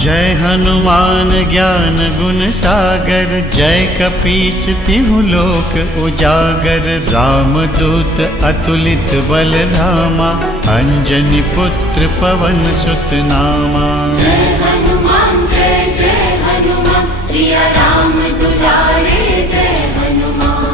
जय हनुमान ज्ञान गुण सागर, जय कपीस तिहु लोक उजागर। रामदूत अतुलित बल धामा, अंजनी पुत्र पवन सुत नामा। जय हनुमान सिया राम दुलारे जय हनुमान।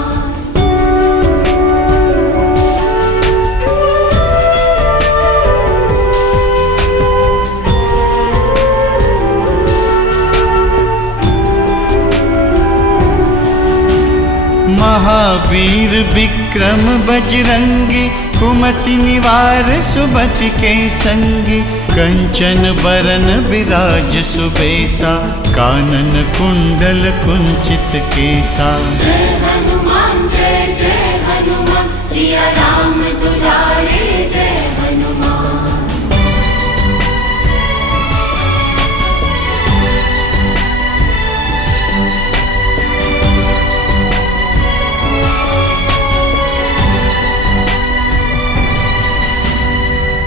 महावीर विक्रम बजरंगी, कुमति निवार सुमति के संगी। कंचन बरन विराज सुबेसा, कानन कुंडल कुंचित केसा। जय हनुमान सिया राम दुलारे जय हनुमान।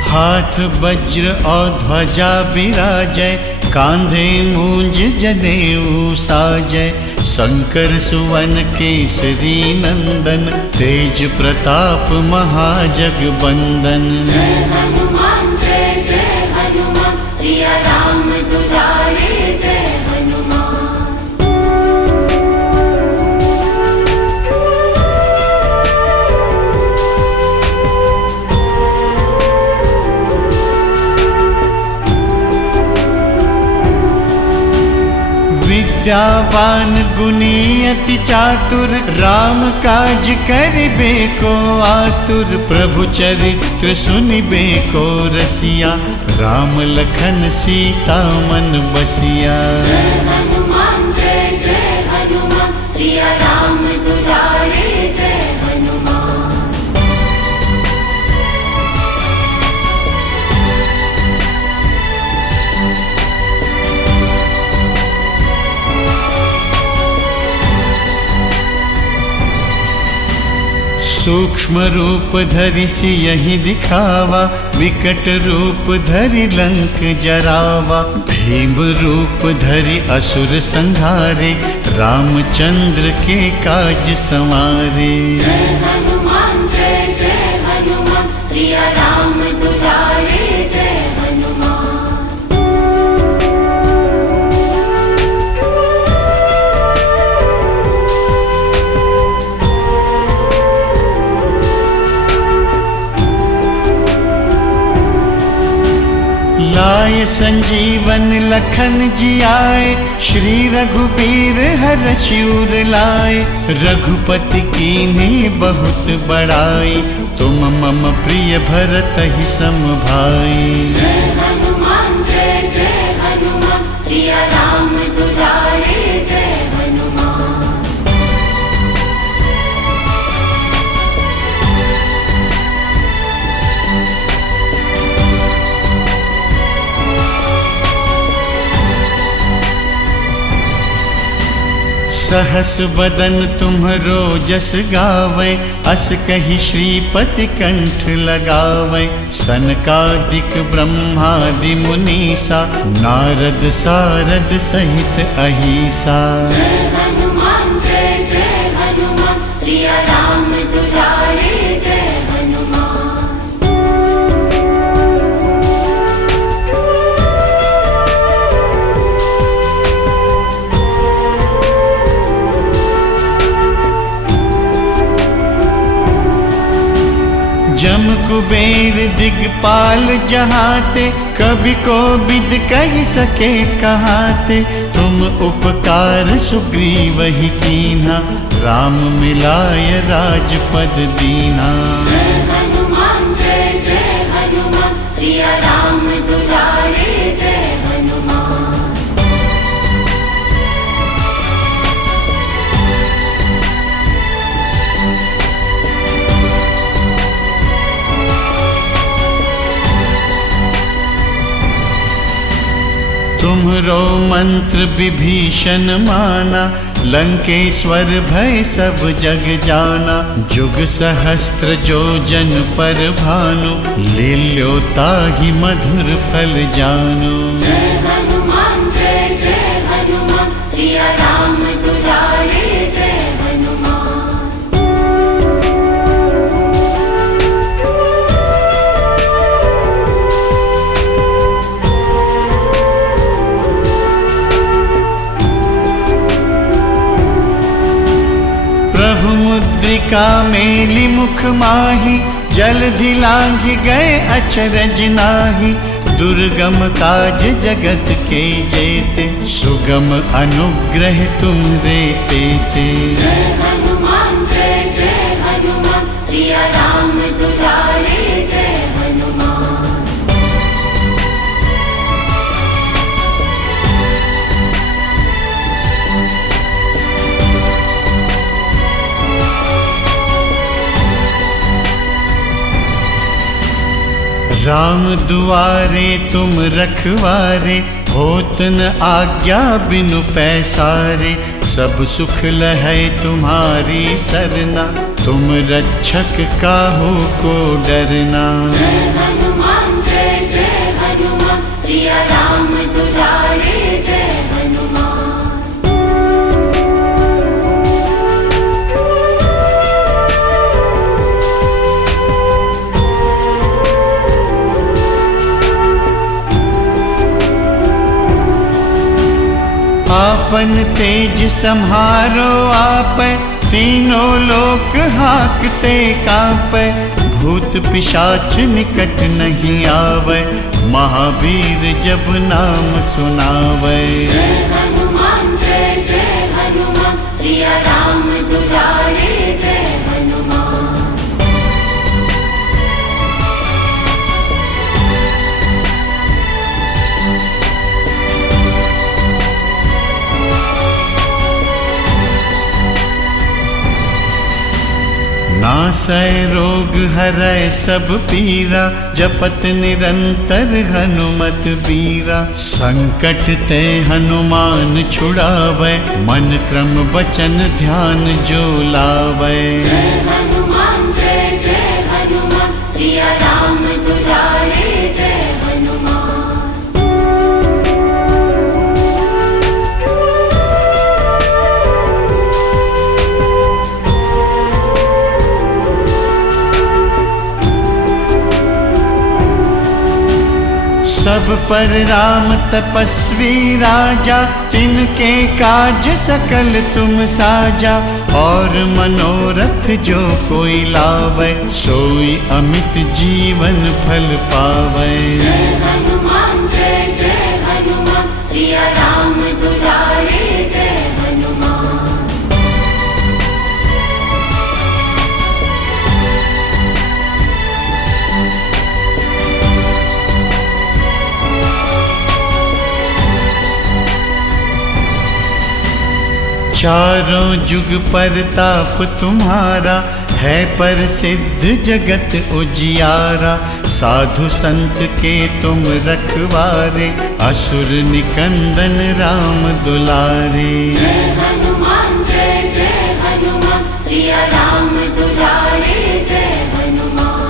हाथ वज्र और ध्वजा विराजय, कांधे मूंज जनेऊ साजय। शंकर सुवन केसरी नंदन, तेज प्रताप महाजगबंदन। जय हनुमान सिया राम दुलारे जय हनुमान। विद्यावान गुणी अति चातुर, राम काज करिबे को आतुर। प्रभु चरित्र सुनिबे को रसिया, राम लखन सीता मन बसिया। जय हनुमान सिया राम दुलारे जय हनुमान। सूक्ष्म रूप धरि सियहि दिखावा, विकट रूप धरि लंक जरावा। भीम रूप धरि असुर संहारे, रामचंद्र के काज संवारे। जय हनुमान सिया राम दुलारे जय हनुमान। लाय संजीवन लखन जियाए, श्री रघुबीर हरषि उर लाए। रघुपति कीन्ही बहुत बड़ाई, तुम मम प्रिय भरतहि सम भाई। जय हनुमान सिया राम दुलारे जय हनुमान। सहस बदन तुम्हरो जस गावै, अस कहि श्रीपति कंठ लगावै। सनकादिक ब्रह्मादि मुनीसा, नारद सारद सहित अहिसा। जय हनुमान सिया राम दुलारे जय हनुमान। जम कुबेर दिगपाल जहाते, कभी को विद कह सके कहाते। तुम उपकार सुग्रीव ही कीन्हा, राम मिलाय राजपद दीना। जय हनुमान सिया राम दुलारे जय हनुमान। तुम्हरो मंत्र विभीषण माना, लंकेश्वर भय सब जग जाना। जुग सहस्त्र जो जन पर भानु, लील्यो ताहि मधुर फल जानु। जय हनुमान लंका मेली मुख माही, जलधि लांघि गए अचरज नाही। दुर्गम काज जगत के जेते, सुगम अनुग्रह तुम्हरे तेते। जय हनुमान जय जय हनुमान, सिया राम दुलारे जय हनुमान। राम दुआरे तुम रखवारे, होत न आज्ञा बिनु पैसारे। सब सुख लहै तुम्हारी सरना, तुम रक्षक काहू को डरना। जय हनुमान जय जय हनुमान, सिया राम दुलारे जय हनुमान। आपन तेज सम्हारो आपै, तीनों लोक हाकते कांपै। भूत पिशाच निकट नहीं आवै, महावीर जब नाम सुनावै। जय हनुमान जय जय हनुमान, सिया राम दुलारे जय हनुमान। नासै रोग हरै सब पीरा, जपत निरंतर हनुमत बीरा। संकट ते हनुमान छुड़ावै, मन क्रम बचन ध्यान जो लावै। जय हनुमान जय जय हनुमान, सिया राम दुलारे जय हनुमान। सब पर राम तपस्वी राजा, तिनके काज सकल तुम साजा। और मनोरथ जो कोई लावै, सोई अमित जीवन फल पावै। जय हनुमान जय जय हनुमान, सिया राम दुलारे जय हनुमान। चारों जुग परताप तुम्हारा, है पर सिद्ध जगत उजियारा। साधु संत के तुम रखवारे, असुर निकंदन राम दुलारे। जय हनुमान जय जय हनुमान, सिया राम दुलारे जय हनुमान।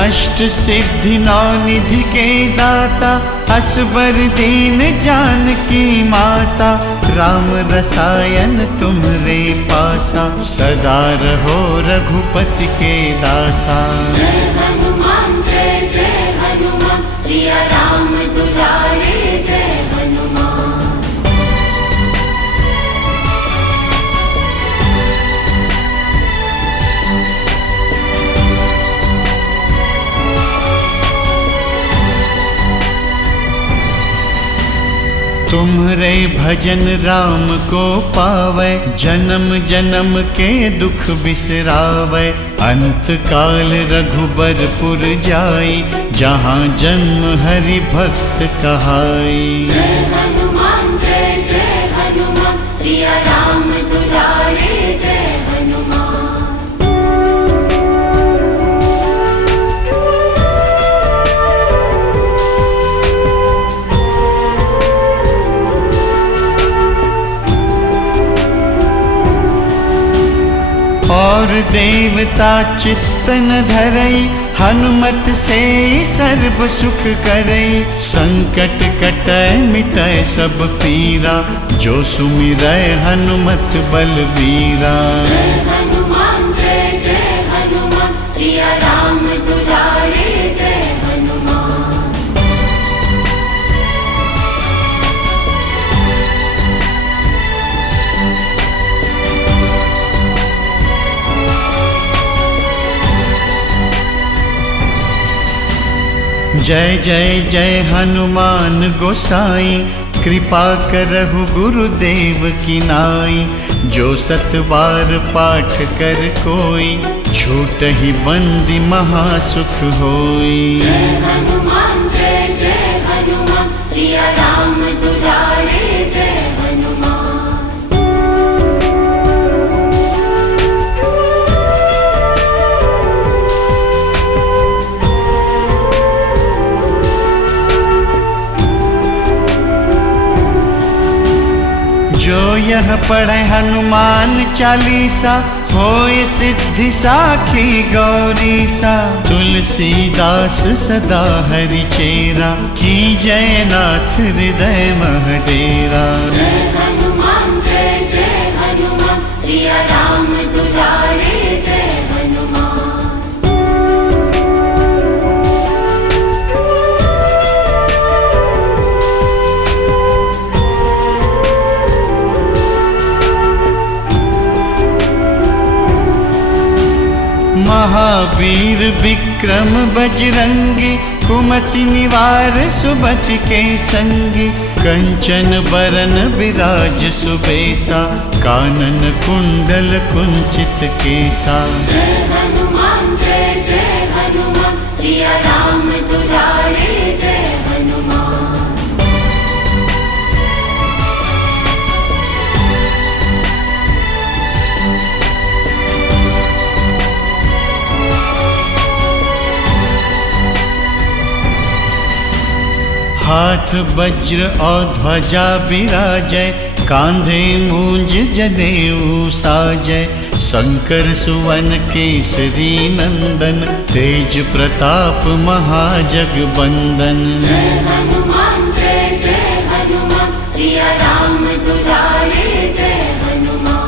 अष्ट सिद्धि नौ निधि के दाता, असबर दीन जानकी माता। राम रसायन तुम्हरे पासा, सदा रहो रघुपति के दासा। जय हनुमान जय जय हनुमान, सिया राम दुलारे जय हनुमान। तुम्हरे भजन राम को पावै, जन्म जन्म के दुख बिसरावै। अंत काल रघुबरपुर जाई, जहाँ जन्म हरि भक्त कहाई। जय हनुमान जय जय हनुमान, सिया राम दुलारे जय हनुमान। और देवता चित्त न धरई, हनुमत से सर्व सुख करई। संकट कटै मिटै सब पीरा, जो सुमिरै हनुमत बलबीरा। जय हनुमान जय जय हनुमान, जय जय जय हनुमान गोसाई, कृपा करहु गुरुदेव की नाई। जो सत बार पाठ कर कोई, छूटहि बंदी महासुख होई। जय हनुमान सिया राम दुलारे जय हनुमान। जो यह पढ़े हनुमान चालीसा, होय सिद्धि साखी गौरीसा। तुलसीदास सदा हरि चेरा, की जय नाथ हृदय मह डेरा। जय हनुमान सिया राम दुलारे जय हनुमान। महावीर विक्रम बजरंगी, कुमति निवार सुमति के संगी। कंचन बरन बिराज सुबेसा, कानन कुंडल कुंचित केसा। जय हनुमान सिया राम दुलारे जय हनुमान। हाथ वज्र और ध्वजा विराजय, कांधे मूंज जनेऊ साजय। शंकर सुवन केसरी नंदन, तेज प्रताप महाजगबंदन। जय हनुमान सिया राम दुलारे जय हनुमान।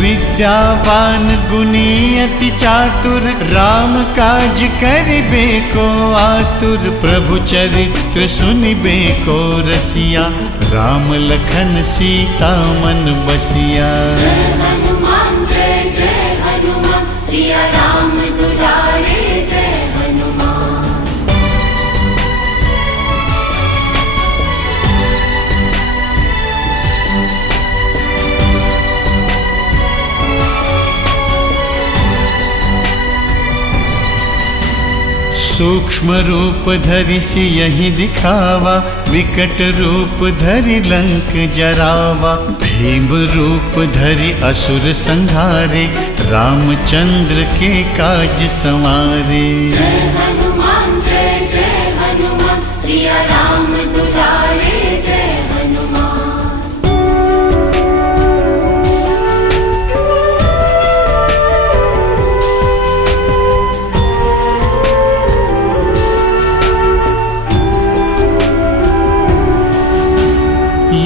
विद्यावान गुणी अति चातुर, राम काज करिबे को आतुर। प्रभु चरित्र सुनिबे को रसिया, राम लखन सीता मन बसिया। जय हनुमान सिया राम दुलारे जय हनुमान। सूक्ष्म रूप धरि सियहि दिखावा, विकट रूप धरि लंक जरावा। भीम रूप धरि असुर संहारे, रामचंद्र के काज संवारे। जय हनुमान सिया राम दुलारे जय हनुमान।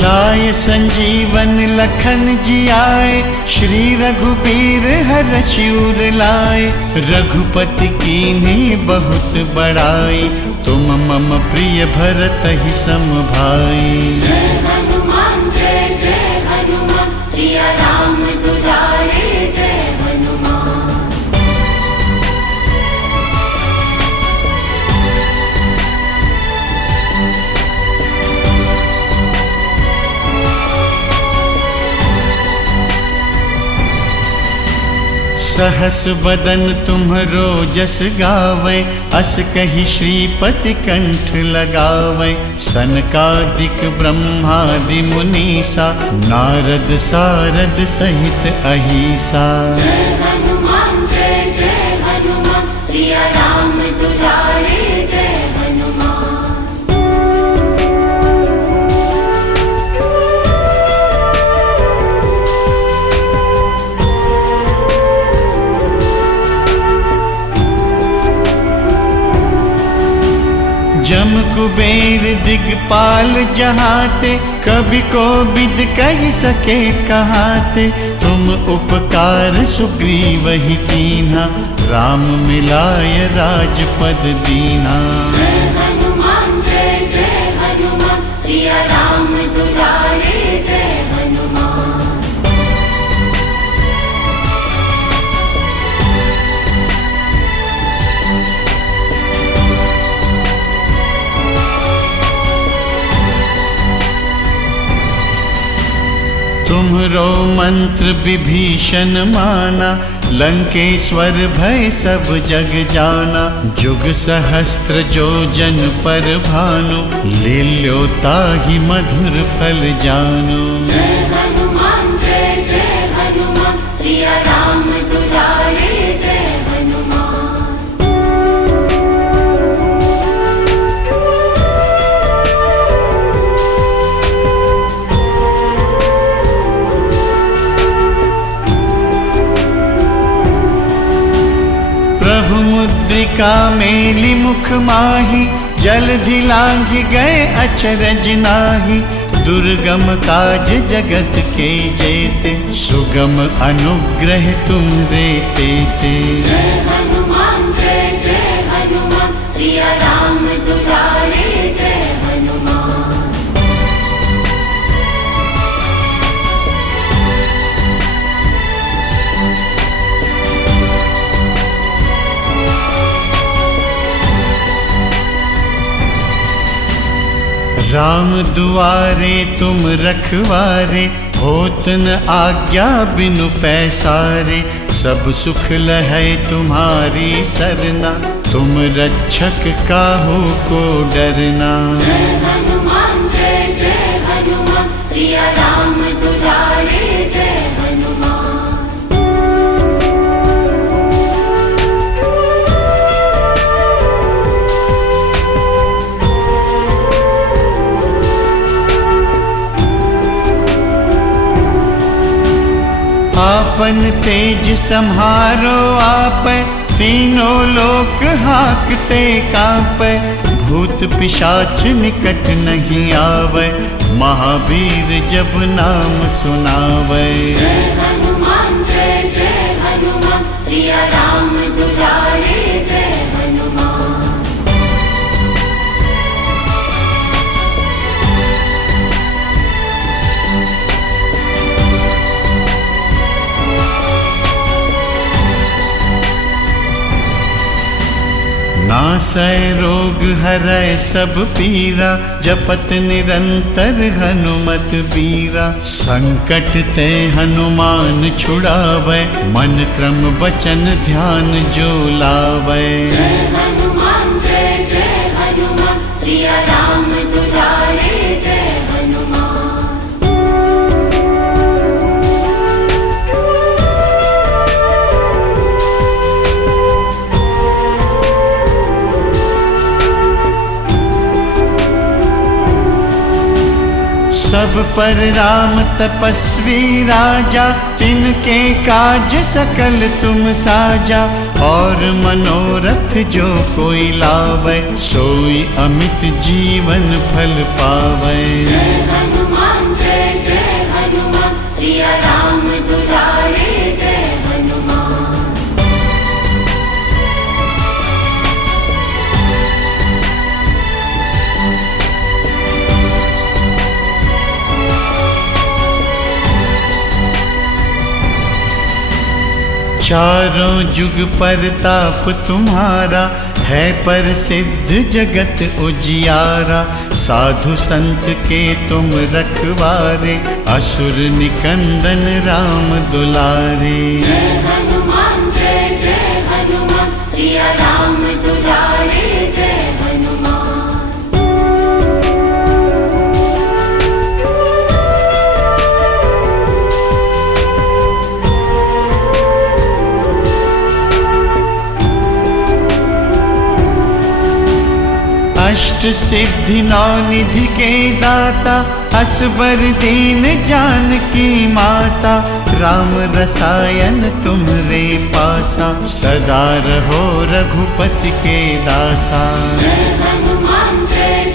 लाय संजीवन लखन जियाए, श्री रघुबीर हरषि उर लाए। रघुपति कीन्ही बहुत बड़ाई, तुम मम प्रिय भरतहि सम भाई। जय हनुमान सिया राम दुलारे जय हनुमान। सहस बदन तुम्हरो जस गावै, अस कहि श्रीपति कंठ लगावै। सनकादिक ब्रह्मादि मुनीसा, नारद सारद सहित अहिसा। जय हनुमान सिया राम दुलारे जय हनुमान। जम कुबेर दिगपाल जहाते, कभी को विद कह सके कहाते। तुम उपकार सुग्रीव ही कीन्हा, राम मिलाय राजपद दीना। जय हनुमान दुलारे जय हनुमान। तुम्हरो मंत्र विभीषण माना, लंकेश्वर भय सब जग जाना। जुग सहस्त्र जो जन पर भानु, लील्यो ताहि मधुर फल जानु। जय हनुमान जय हनुमान, सिया राम दुलारे जय हनुमान। प्रभु मुद्रिका मेलि मुख माहि, जलधि लांघि गए अचरज नाहि। दुर्गम काज जगत के जेते, सुगम अनुग्रह तुम्हरे तेते। जय हनुमान जय हनुमान, सिया राम दुलारे जय हनुमान। राम दुआरे तुम रखवारे, होत न आज्ञा बिनु पैसारे। सब सुख लहै तुम्हारी सरना, तुम रक्षक काहू को डरना। जय हनुमान जय हनुमान, सिया राम दुलारे जय हनुमान। आपन तेज सम्हारो आपै, तीनों लोक हाकते कांपै। भूत पिशाच निकट नहीं आवै, महावीर जब नाम सुनावै। जय हनुमान जय हनुमान, सिया राम दुलारे जय हनुमान। नासै रोग हरै सब पीरा, जपत निरंतर हनुमत बीरा। संकट ते हनुमान छुड़ावै, मन क्रम वचन ध्यान जो लावै। जय हनुमान जय हनुमान, सिया राम दुलारे जय हनुमान। सब पर राम तपस्वी राजा, तिनके काज सकल तुम साजा। और मनोरथ जो कोई लावै, सोई अमित जीवन फल पावै। जय हनुमान जय हनुमान, सिया राम दुलारे जय हनुमान। चारों जुग परताप तुम्हारा, है प्रसिद्ध जगत उजियारा। साधु संत के तुम रखवारे, असुर निकंदन राम दुलारे। जय हनुमान जय हनुमान, सिया राम दुलारे जय हनुमान। अष्ट सिद्धि नौ निधि के दाता, असबर दीन जानकी माता। राम रसायन तुम्हरे पासा, सदा रहो रघुपति के दासा। जय हनुमान जय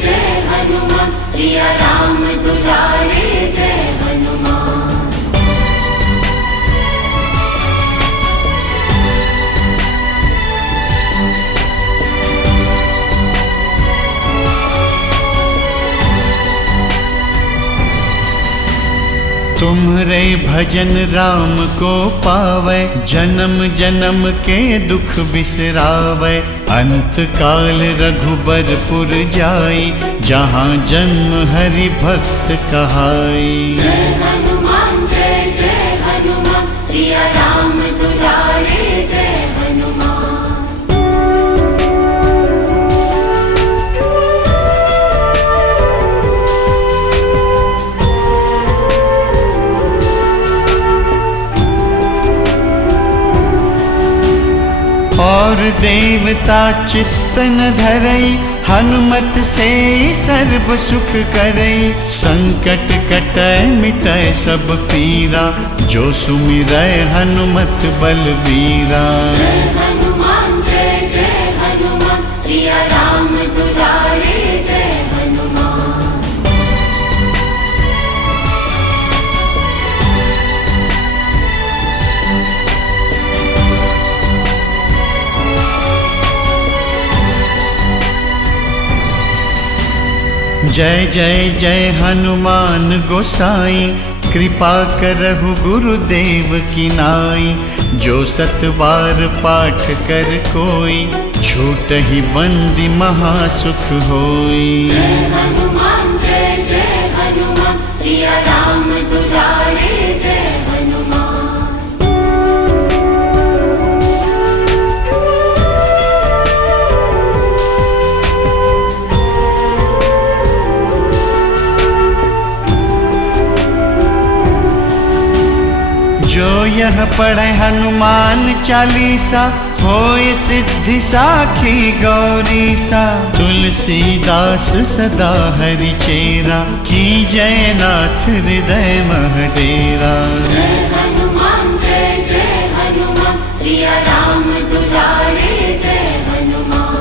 हनुमान, सिया राम दुलारे जय हनुमान। तुम्हरे भजन राम को पावै, जन्म जन्म के दुख बिसरावै। अंत काल रघुबरपुर जाई, जहाँ जन्म हरि भक्त कहाई। जय हनुमान जय जय हनुमान, सिया राम दुलारे जय हनुमान। और देवता चित्त न धरई, हनुमत से सर्व सुख करई। संकट कटै मिटै सब पीरा, जो सुमिरै हनुमत बलबीरा। जय हनुमान जय जय हनुमान, सिया राम दुलारे जय हनुमान। जय जय जय हनुमान गोसाई, कृपा करहु गुरुदेव की नाई। जो सत बार पाठ कर कोई, छूटहि बंदी महासुख होई। जय हनुमान जय हनुमान, सिया राम दुलारे जय हनुमान। जो यह पढ़े हनुमान चालीसा, होय सिद्धि साखी गौरीसा। तुलसीदास सदा हरि चेरा, की जय नाथ हृदय मह डेरा। जय हनुमान जय हनुमान, सिया राम दुलारे जय हनुमान।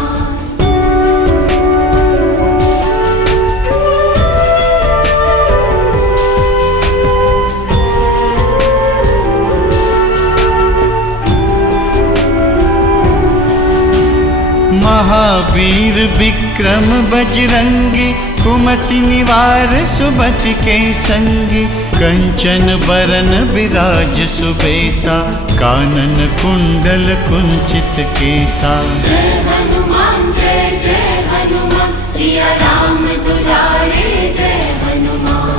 महावीर विक्रम बजरंगी, कुमति निवार सुमति के संगी। कंचन बरन बिराज सुबेसा, कानन कुंडल कुंचित केसा। जय हनुमान जय हनुमान, सिया राम दुलारे जय हनुमान।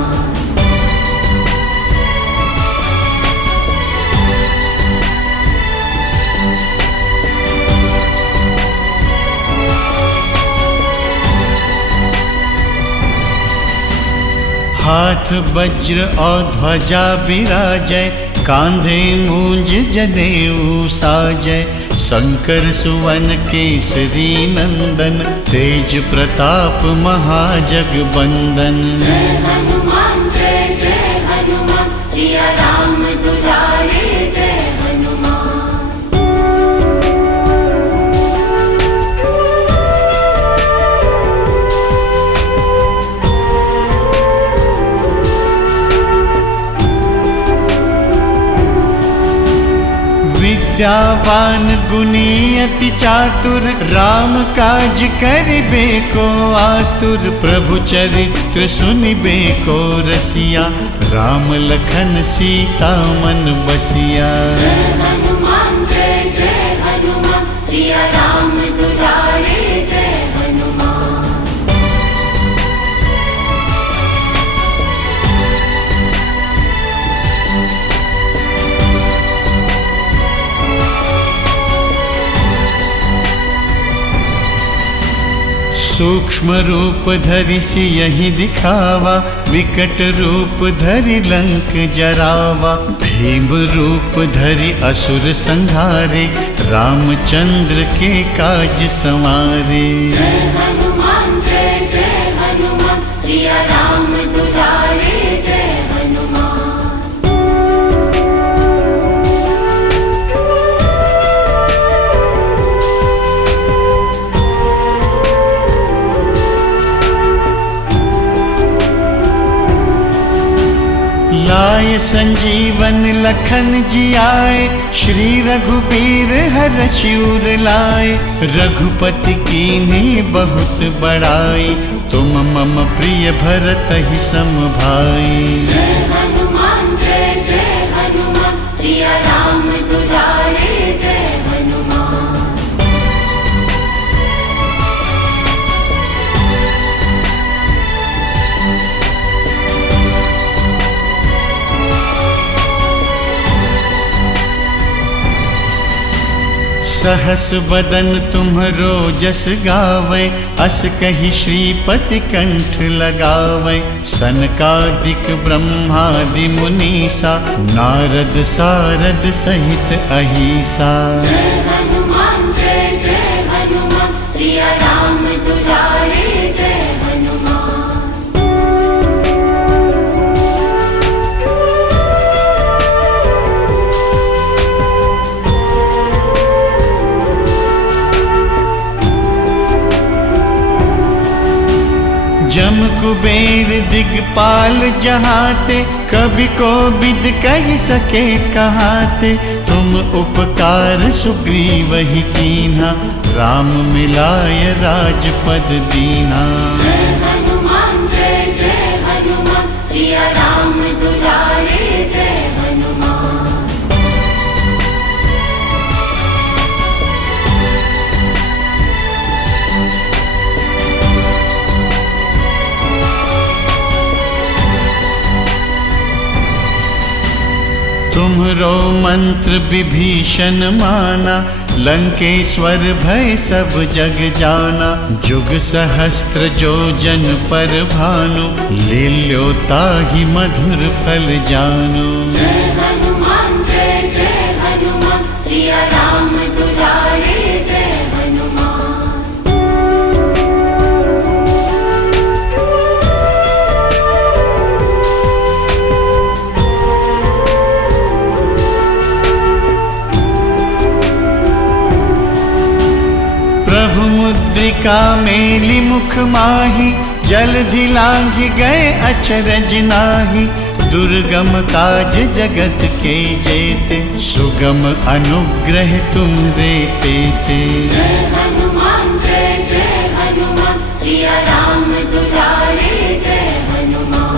हाथ वज्र और ध्वजा विराजय, कांधे मूंज जनेऊ साजय। शंकर सुवन केसरी नंदन, तेज प्रताप महाजगबंदन। जय हनुमान जय हनुमान, सिया राम दुलारे जय हनुमान। विद्यावान गुणी अति चातुर, राम काज करिबे को आतुर। प्रभु चरित्र सुनिबे को रसिया, राम लखन सीता मन बसिया। जय हनुमान जय हनुमान, सिया राम दुलारे जय हनुमान। सूक्ष्म रूप धरि सियहि दिखावा, विकट रूप धरि लंक जरावा। भीम रूप धरि असुर संहारे, रामचंद्र के काज संवारे। जय हनुमान जय हनुमान, सिया राम दुलारे जय हनुमान। लाय संजीवन लखन जियाए, श्री रघुबीर हरषि उर लाए। रघुपति कीन्ही बहुत बड़ाई, तुम मम प्रिय भरत ही सम भाई। जय हनुमान सहस बदन तुम्हरो जस गावे, अस कही श्रीपति कंठ लगावे। सनकादिक ब्रह्मादि मुनीसा, नारद सारद सहित अहिसा। जय हनुमान सिया राम दुलारे जय हनुमान। जम कुबेर दिगपाल जहाते, कभी को विद कह सके कहाते। तुम उपकार सुग्रीव ही कीन्हा, राम मिलाय राजपद दीना। जय हनुमान सिया राम दुलारे जय हनुमान। तुम्हरो मंत्र विभीषण माना, लंकेश्वर भय सब जग जाना। जुग सहस्त्र जो जन पर भानु, लील्यो ताहि मधुर फल जानु। जय हनुमान सिया राम दुलारे जय हनुमान। प्रभु मुद्रिका मेलि मुख माहि, जलधि लांघि गए अचरज नाहि। दुर्गम काज जगत के जेते, सुगम अनुग्रह तुम्हरे तेते। जय हनुमान सिया राम दुलारे जय हनुमान।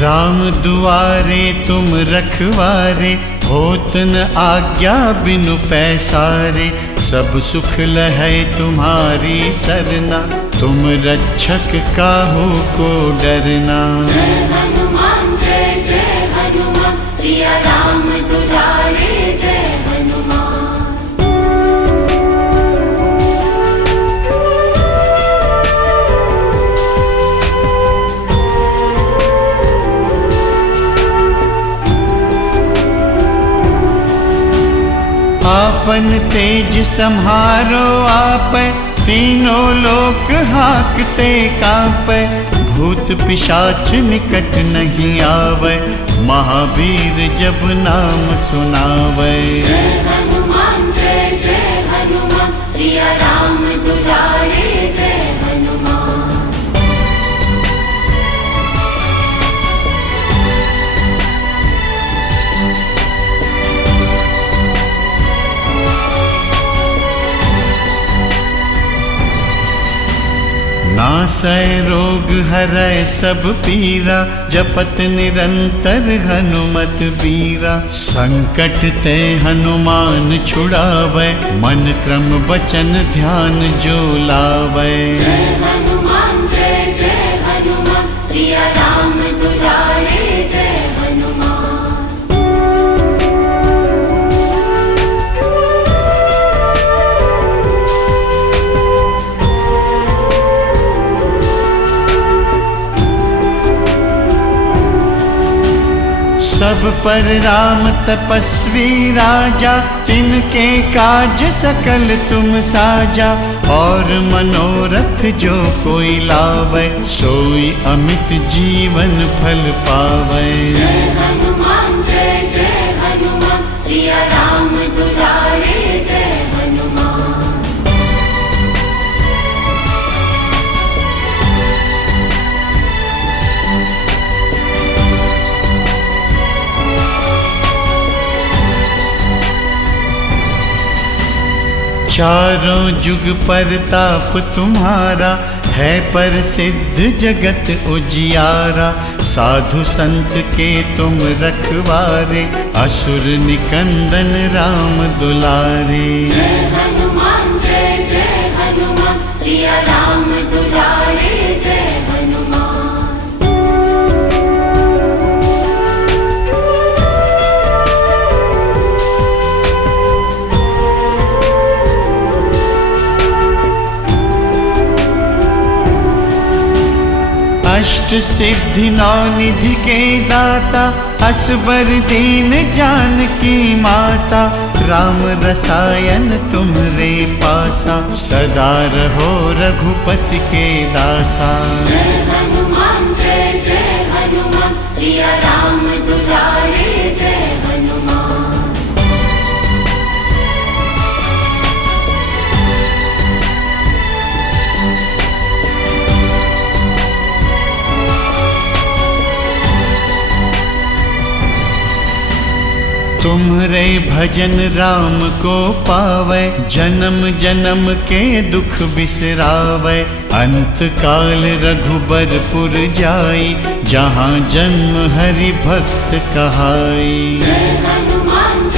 राम दुआरे तुम रखवारे, होत न आज्ञा बिनु पैसारे। सब सुख लहै तुम्हारी सरना, तुम रक्षक काहू को डरना। जय हनुमान सिया राम दुलारे जय हनुमान। आपन तेज सम्हारो आपै, तीनों लोक हाकते कांपै। भूत पिशाच निकट नहीं आवै, महावीर जब नाम सुनावै। जय हनुमान सिया राम दुलारे जय हनुमान। नासै रोग हरै सब पीरा, जपत निरंतर हनुमत बीरा। संकट ते हनुमान छुड़ावै, मन क्रम बचन ध्यान जो लावै। जय हनुमान सिया राम दुलारे जय हनुमान। सब पर राम तपस्वी राजा, तिनके काज सकल तुम साजा। और मनोरथ जो कोई लावै, सोई अमित जीवन फल पावै। जय हनुमान सिया राम दुलारे जय हनुमान। चारों जुग परताप तुम्हारा, है प्रसिद्ध जगत उजियारा। साधु संत के तुम रखवारे, असुर निकंदन राम दुलारे। जय हनुमान अष्ट सिद्धि नौ निधि के दाता, असबर दीन जानकी माता, राम रसायन तुमरे पासा, सदा रहो रघुपति के दासा। जय हनुमान सिया राम दुलारे जय हनुमान। तुम्हरे भजन राम को पावै, जन्म जन्म के दुख बिसरावै, अंत काल रघुबरपुर जाई, जहाँ जन्म हरि भक्त कहाई। जय हनुमान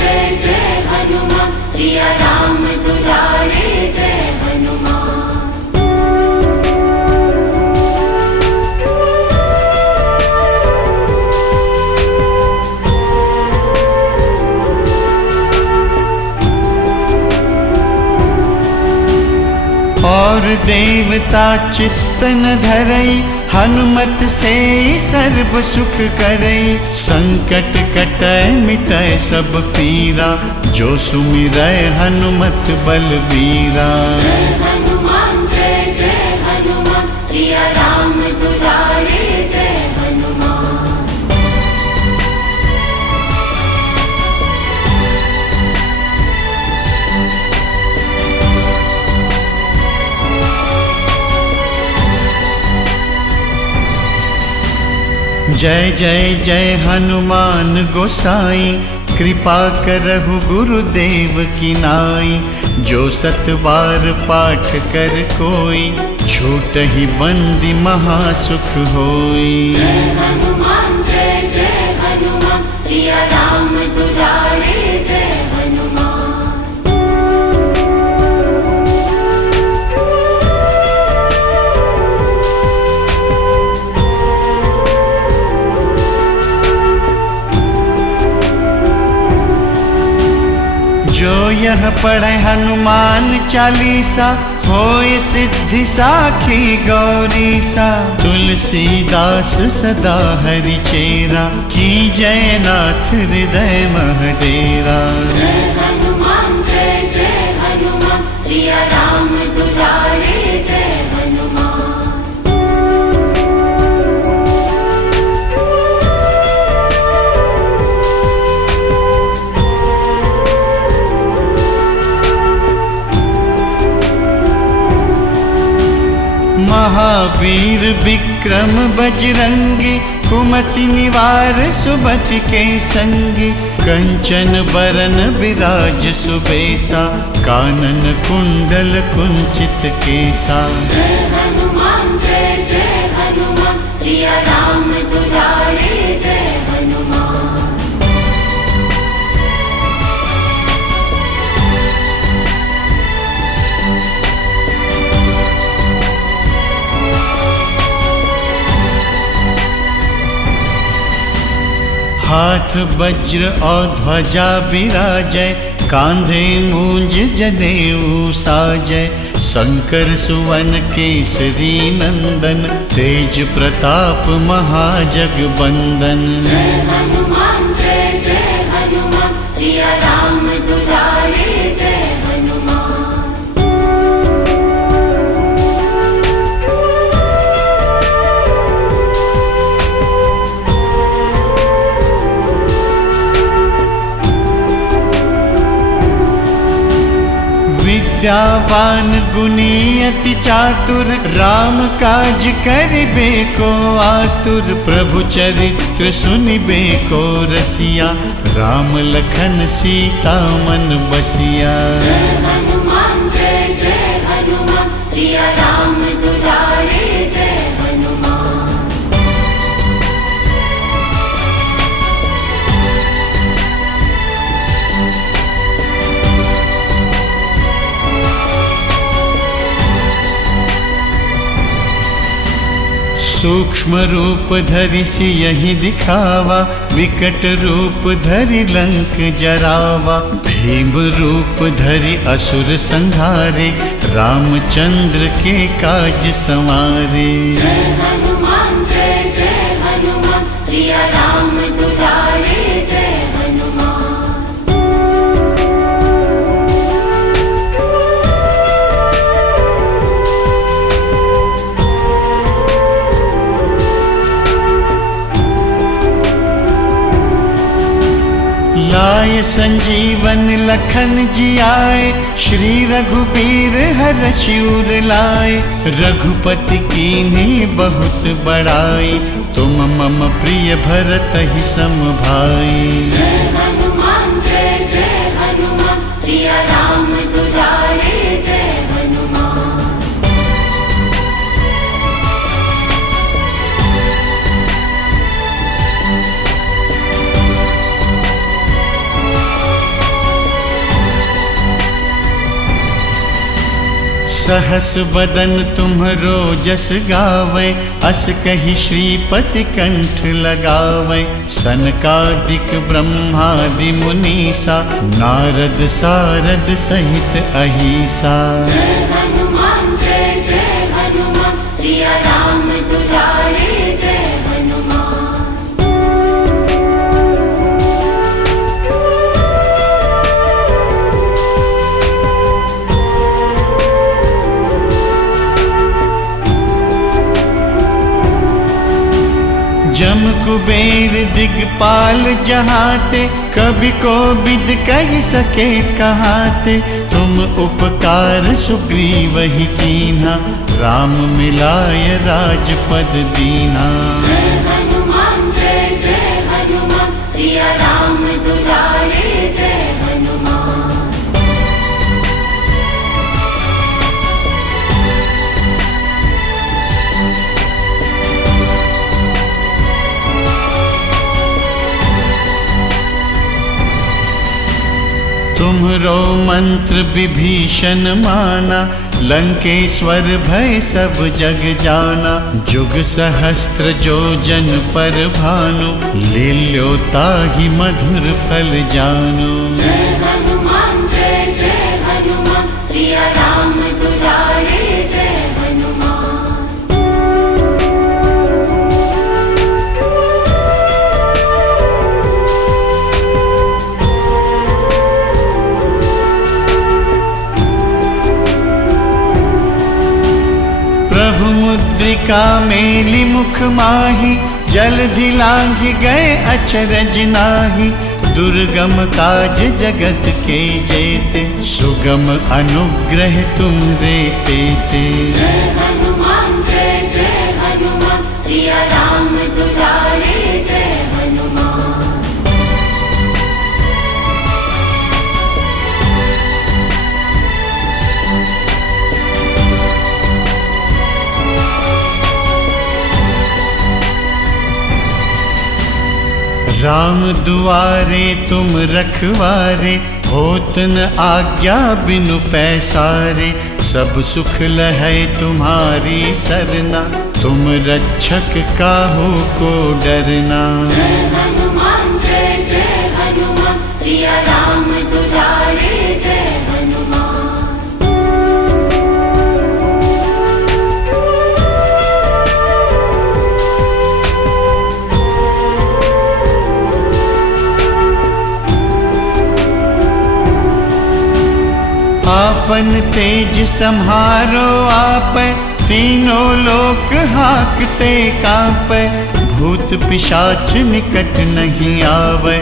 सिया राम दुलारे जय हनुमान। और देवता चित्तन धरई, हनुमत से सर्व सुख करई, संकट कटै मिटै सब पीरा, जो सुमिरै हनुमत बलबीरा। जय हनुमान सिया राम दुलारे जय हनुमान। जय जय जय हनुमान गोसाई, कृपा करहु गुरुदेव की नाई, जो सत बार पाठ कर कोई, छूटहि बंदी महासुख होई। जय हनुमान सिया राम दुलारे जय हनुमान। जो यह पढ़े हनुमान चालीसा, होय सिद्धि साखी गौरीसा, तुलसीदास सदा हरि चेरा, की जयनाथ हृदय मह डेरा। जय हनुमान सिया राम दुलारे जय हनुमान। महावीर विक्रम बजरंगी, कुमति निवार सुमति के संगी, कंचन बरन विराज सुबेसा, कानन कुंडल कुंचित केसा। जय हनुमान सिया राम दुलारे जय हनुमान। हाथ वज्र और ध्वजा विराजय, कांधे मूंज जनेऊ साजय, शंकर सुवन केसरी नंदन, तेज प्रताप महाजगबंदन। जय हनुमान सिया राम दुलारे जय हनुमान। विद्यावान गुणी अति चातुर, राम काज करिबे को आतुर, प्रभु चरित्र सुनिबे को रसिया, राम लखन सीता मन बसिया। जय हनुमान सिया राम दुलारे जय हनुमान। सूक्ष्म रूप धरि सियहि दिखावा, विकट रूप धरि लंक जरावा, भीम रूप धरि असुर संहारे, रामचंद्र के काज संवारे। जय हनुमान सिया राम दुलारे जय हनुमान। लाय संजीवन लखन जियाए, श्री रघुबीर हरषि उर लाए। रघुपति कीन्ही बहुत बड़ाई, तुम मम प्रिय भरतहि सम भाई। जय हनुमान जय हनुमान, सिया राम दुलारे जय हनुमान। सहस बदन तुम्हरो जस गावै, अस कहि श्रीपति कंठ लगावै। सनकादिक ब्रह्मादि मुनीसा, नारद सारद सहित अहिसा। जय हनुमान जय हनुमान, सिया राम दुलारे जय हनुमान। जम कुबेर दिगपाल जहाते, कभी को विद कह सके कहाते। तुम उपकार सुग्रीवहि कीन्हा, राम मिलाय राजपद दीन्हा। जय हनुमान जय हनुमान, सिया राम दुलारे जय हनुमान। तुम्हरो मंत्र विभीषण माना, लंकेश्वर भय सब जग जाना। जुग सहस्त्र जो जन पर भानु, लील्यो ताहि मधुर फल जानु। जय हनुमान जय हनुमान, सिया राम दुलारे जय हनुमान। प्रभु मुद्रिका मेलि मुख माहि, जलधि लांघि गए अचरज नाहि। दुर्गम काज जगत के जेते, सुगम अनुग्रह तुम्हरे तेते। जय हनुमान जय हनुमान, सिया राम दुलारे जय हनुमान। राम दुआरे तुम रखवारे, होत न आज्ञा बिनु पैसारे। सब सुख लहै तुम्हारी सरना, तुम रक्षक काहू को डरना। जय हनुमान जय हनुमान, सिया राम दुलारे जय हनुमान। आपन तेज सम्हारो आपै, तीनों लोक हाकते कांपै। भूत पिशाच निकट नहीं आवै,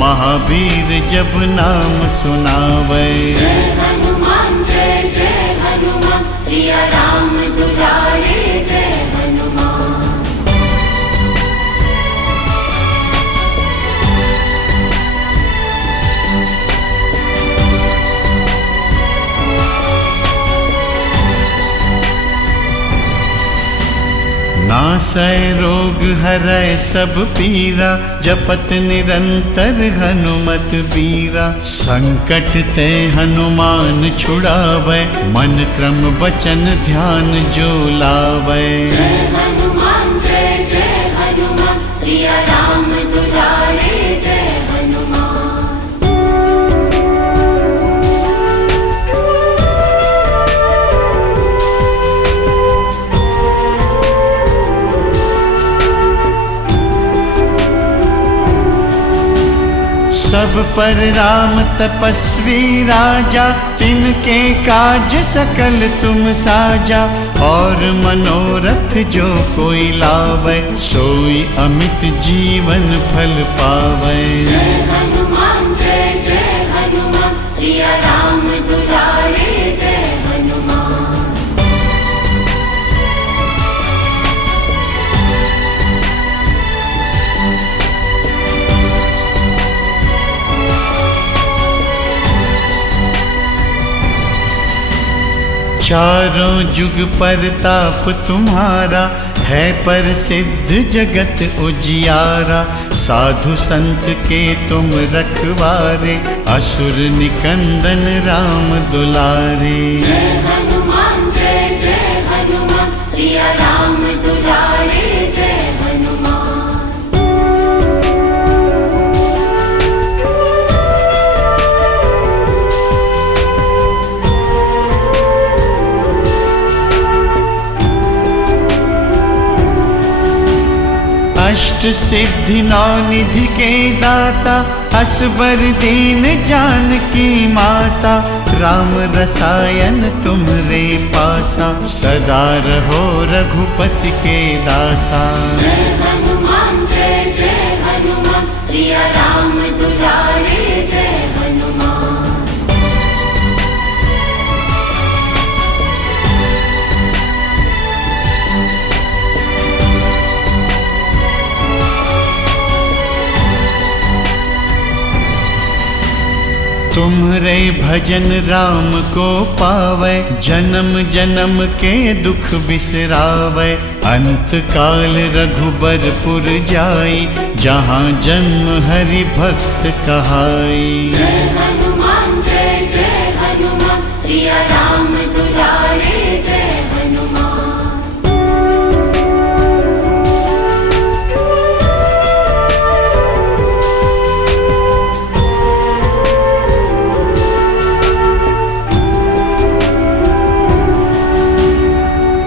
महावीर जब नाम सुनावै। जय हनुमान जय हनुमान, सिया राम दुलारे जय हनुमान। नासै रोग हरै सब पीरा, जपत निरंतर हनुमत बीरा। संकट ते हनुमान छुड़ावै, मन क्रम बचन ध्यान जो लावै। जय हनुमान जय हनुमान, सिया राम दुलारे जय हनुमान। सब पर राम तपस्वी राजा, तिनके काज सकल तुम साजा। और मनोरथ जो कोई लावे, सोई अमित जीवन फल पावे। जय हनुमान सिया राम दुलारे जय हनुमान। चारों जुग परताप तुम्हारा, है प्रसिद्ध जगत उजियारा। साधु संत के तुम रखवारे, असुर निकंदन राम दुलारे। जय हनुमान सिया राम दुलारे जय हनुमान। अष्ट सिद्धि नौ निधि के दाता, असबर दीन जानकी माता। राम रसायन तुमरे पासा, सदा रहो रघुपति के दासा। जय हनुमान सिया राम दुलारे जय हनुमान। तुम्हरे भजन राम को पावै, जन्म जन्म के दुख बिसरावै। अंत काल रघुबरपुर जाई, जहाँ जन्म हरि भक्त कहाई। जय हनुमान सिया राम दुलारे जय हनुमान।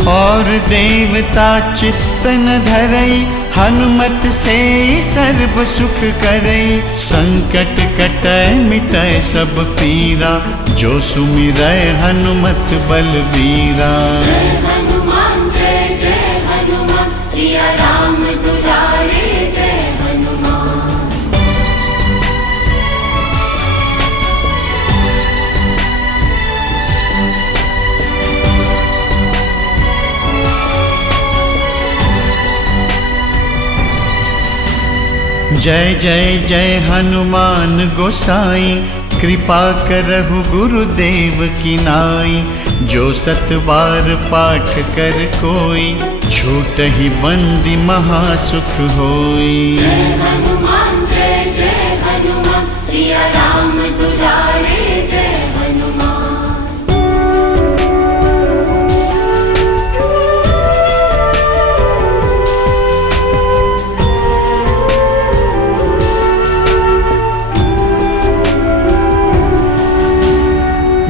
और देवता चित्तन धरई, हनुमत से सर्व सुख करई। संकट कटै मिटै सब पीरा, जो सुमिरै हनुमत बलबीरा। जय हनुमान सिया राम दुलारे जय हनुमान। जय जय जय हनुमान गोसाई, कृपा करहु गुरुदेव की नाई। जो सत बार पाठ कर कोई, छूटहि बंदी महासुख होई। जय हनुमान सिया राम दुलारे जय हनुमान।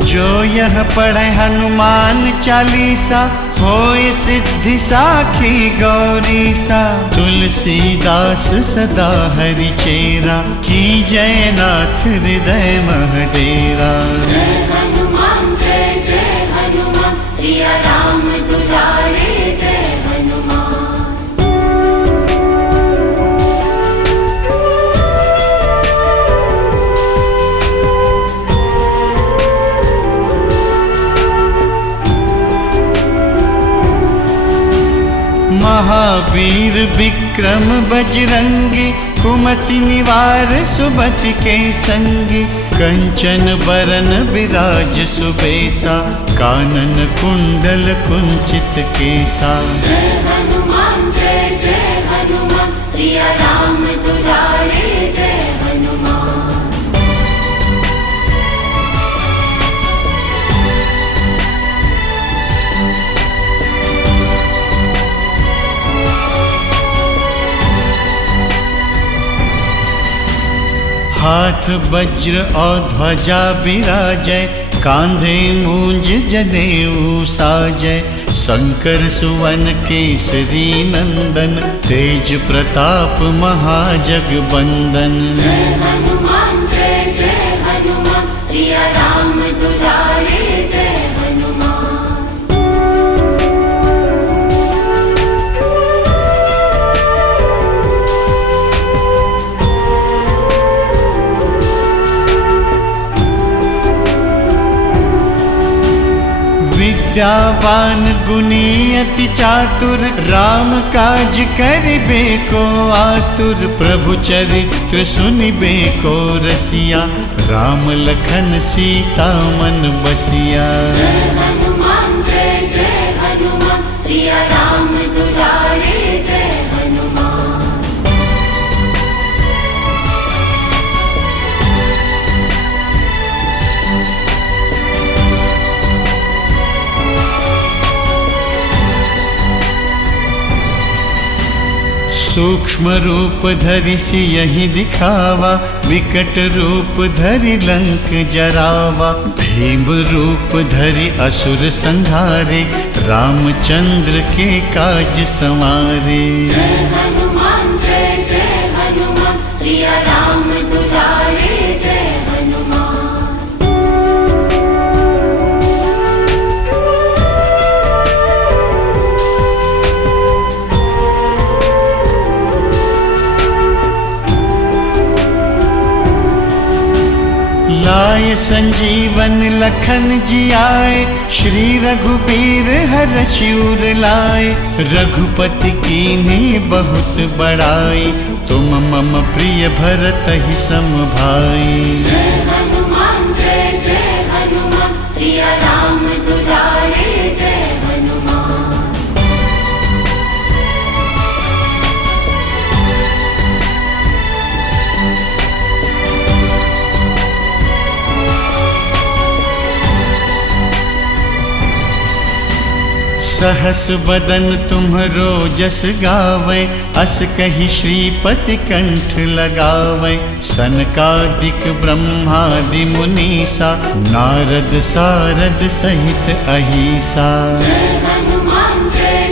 जो यह पढ़े हनुमान चालीसा, होय सिद्धि साखी गौरीसा। तुलसीदास सदा हरि चेरा, की जय नाथ हृदय मह डेरा। जय हनुमान सिया राम दुलारे जय हनुमान। महावीर विक्रम बजरंगी, कुमति निवार सुमति के संगी। कंचन बरन विराज सुबेसा, कानन कुंडल कुंचित केसा। जय हनुमान सिया राम दुलारे जय हनुमान। हाथ वज्र और ध्वजा विराजय, कांधे मूंज जनेऊ साजय। शंकर सुवन केसरी नंदन, तेज प्रताप महाजगबंदन। जय हनुमान सिया राम दुलारे जय हनुमान। विद्यावान गुणी अति चातुर, राम काज करिबे को आतुर। प्रभु चरित्र सुनिबे को रसिया, राम लखन सीता मन बसिया। जय हनुमान जय जय हनुमान, सिया राम दुलारे जय हनुमान। सूक्ष्म रूप धरि सियहि दिखावा, विकट रूप धरि लंक जरावा। भीम रूप धरि असुर संहारे, रामचंद्र के काज संवारे। जय हनुमान जय हनुमान, सिया राम दुलारे जय हनुमान। लाय संजीवन लखन जियाए, श्री रघुबीर हरषि उर लाए। रघुपति कीन्ही बहुत बड़ाई, तुम मम प्रिय भरतहि सम भाई। जय हनुमान जय हनुमान, सिया राम दुलारे जय हनुमान। सहस बदन तुम्हरो जस गावै, अस कहि श्रीपति कंठ लगावै। सनकादिक ब्रह्मादि मुनीसा, नारद सारद सहित अहिसा। जय हनुमान जय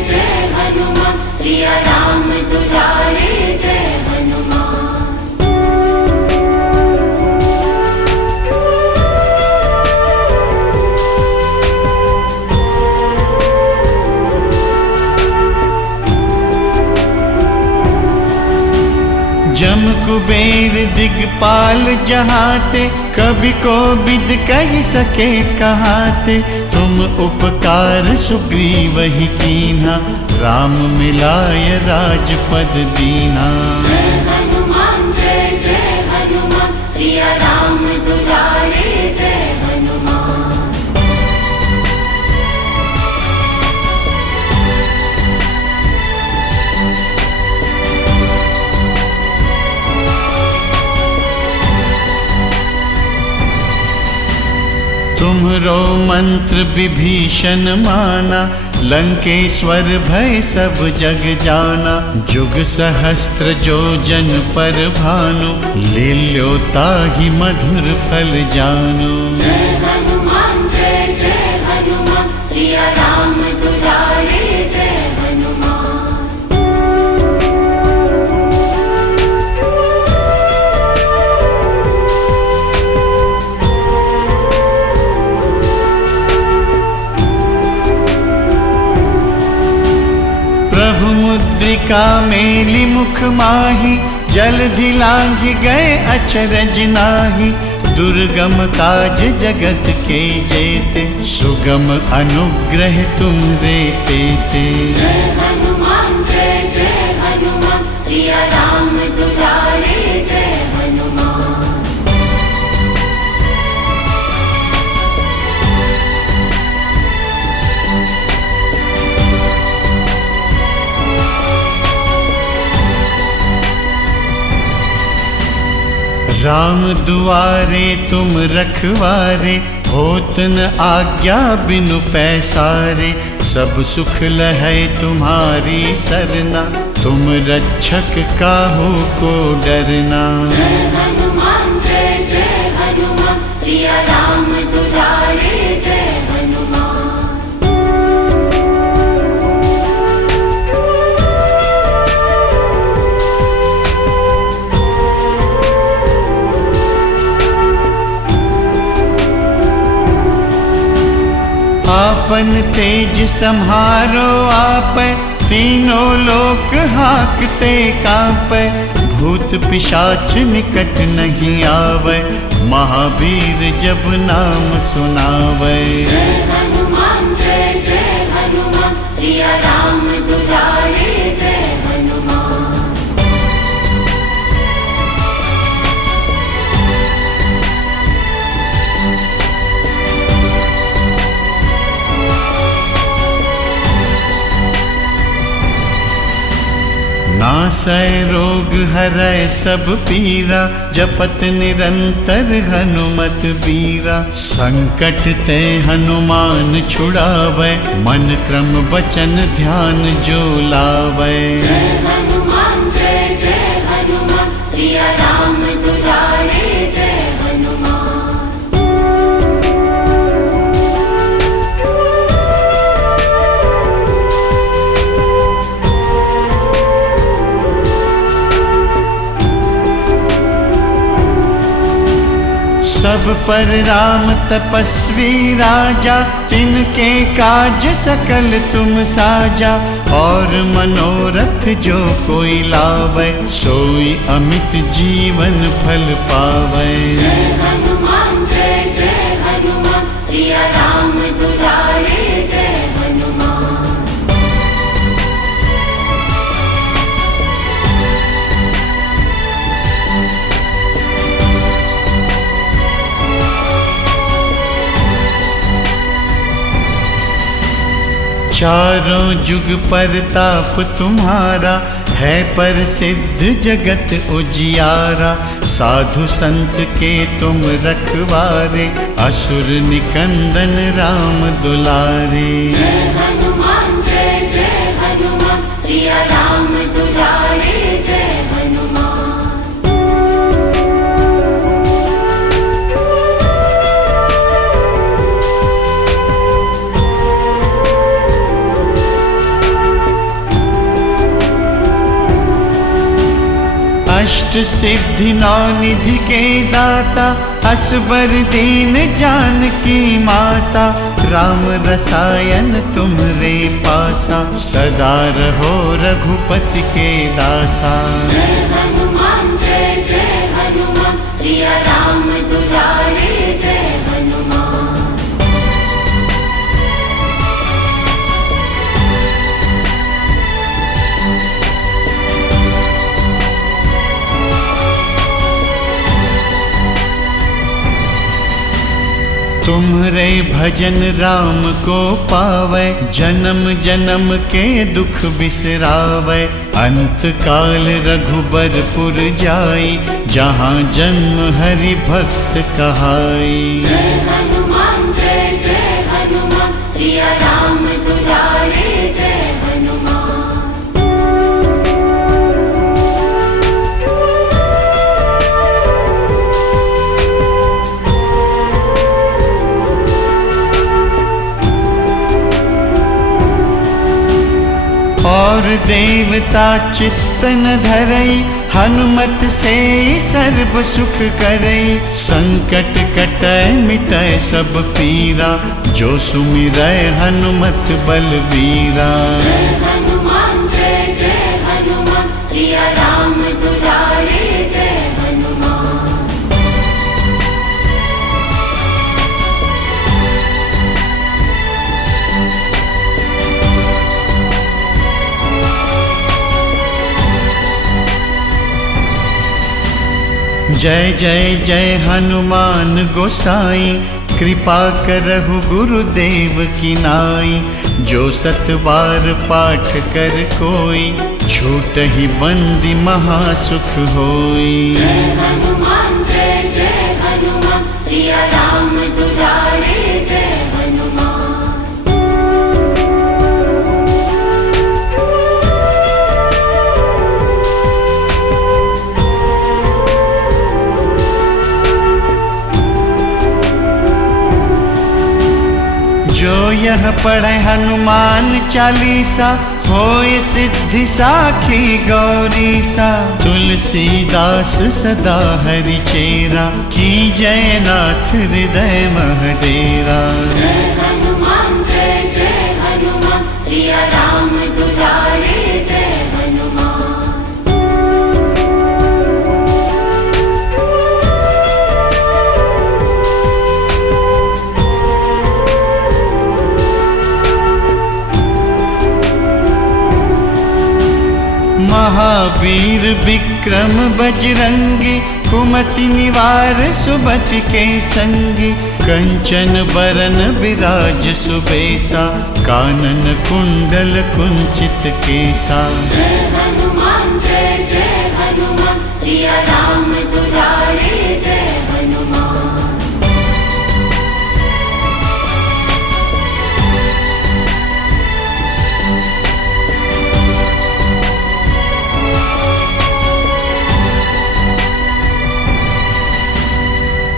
हनुमान, सिया राम दुलारे जय हनुमान। जम कुबेर दिगपाल जहाते, कभी को विद कह सके कहाते। तुम उपकार सुग्रीवहि कीन्हा, राम मिलाय राजपद दीन्हा। जय हनुमान जय हनुमान, सिया राम दुलारे जय हनुमान। तुम्हरो मंत्र विभीषण माना, लंकेश्वर भय सब जग जाना। जुग सहस्त्र जो जन पर भानु, लील्यो ताहि मधुर फल जानु। जय हनुमान जय हनुमान, सिया राम दुलारे जय हनुमान। प्रभु मुद्रिका मेलि मुख माहि, जलधि लांघि गए अचरज नाहि। दुर्गम काज जगत के जेते, सुगम अनुग्रह तुम्हरे तेते। जय हनुमान जय हनुमान, सिया राम दुलारे जय हनुमान। राम दुआरे तुम रखवारे, होत न आज्ञा बिनु पैसारे। सब सुख लहै तुम्हारी सरना, तुम रक्षक काहू को डरना। जय हनुमान जय हनुमान, सिया राम दुलारे जय हनुमान। पवन तेज सम्हारो आपै, तीनों लोक हाकते कांपै। भूत पिशाच निकट नहीं आवै, महावीर जब नाम सुनावै। जय हनुमान सिया राम दुलारे जय हनुमान। नासै रोग हरै सब पीरा, जपत निरंतर हनुमत बीरा। संकट ते हनुमान छुड़ावै, मन क्रम बचन ध्यान जो लावै। जय हनुमान सिया राम दुलारे जय हनुमान। सब पर राम तपस्वी राजा, तिनके काज सकल तुम साजा। और मनोरथ जो कोई लावै, सोई अमित जीवन फल पावै। जय हनुमान सिया राम दुलारे जय हनुमान। चारों जुग परताप तुम्हारा, है प्रसिद्ध जगत उजियारा। साधु संत के तुम रखवारे, असुर निकंदन राम दुलारे। जय हनुमान सिया राम दुलारे जय हनुमान। अष्ट सिद्धि नौ निधि के दाता, असबर दीन जानकी माता। राम रसायन तुमरे पासा, सदा रहो रघुपति के दासा। जय हनुमान सिया राम दुलारे जय हनुमान। तुम्हरे भजन राम को पावै, जन्म जन्म के दुख बिसरावै। अंत काल रघुबरपुर जाई, जहाँ जन्म हरि भक्त कहाई। जय हनुमान सिया राम दुलारे जय हनुमान। और देवता चित्त न धरई, हनुमत से सर्व सुख करई। संकट कटै मिटै सब पीरा, जो सुमिरै हनुमत बलबीरा। जय हनुमान सिया राम दुलारे जय हनुमान। जय जय जय हनुमान गोसाई, कृपा करहु गुरुदेव की नाई। जो सतबार पाठ कर कोई, छूटहि बंदी महासुख होई। जय हनुमान सिया राम दुलारे जय हनुमान। जो यह पढ़े हनुमान चालीसा, होय सिद्धि साखी गौरीसा। तुलसीदास सदा हरि चेरा, की जय नाथ हृदय मह डेरा। जय हनुमान महावीर विक्रम बजरंगी, कुमति निवार सुमति के संगी। कंचन बरन विराज सुबेसा, कानन कुंडल कुंचित केसा। जय हनुमान सिया राम दुलारे जय हनुमान।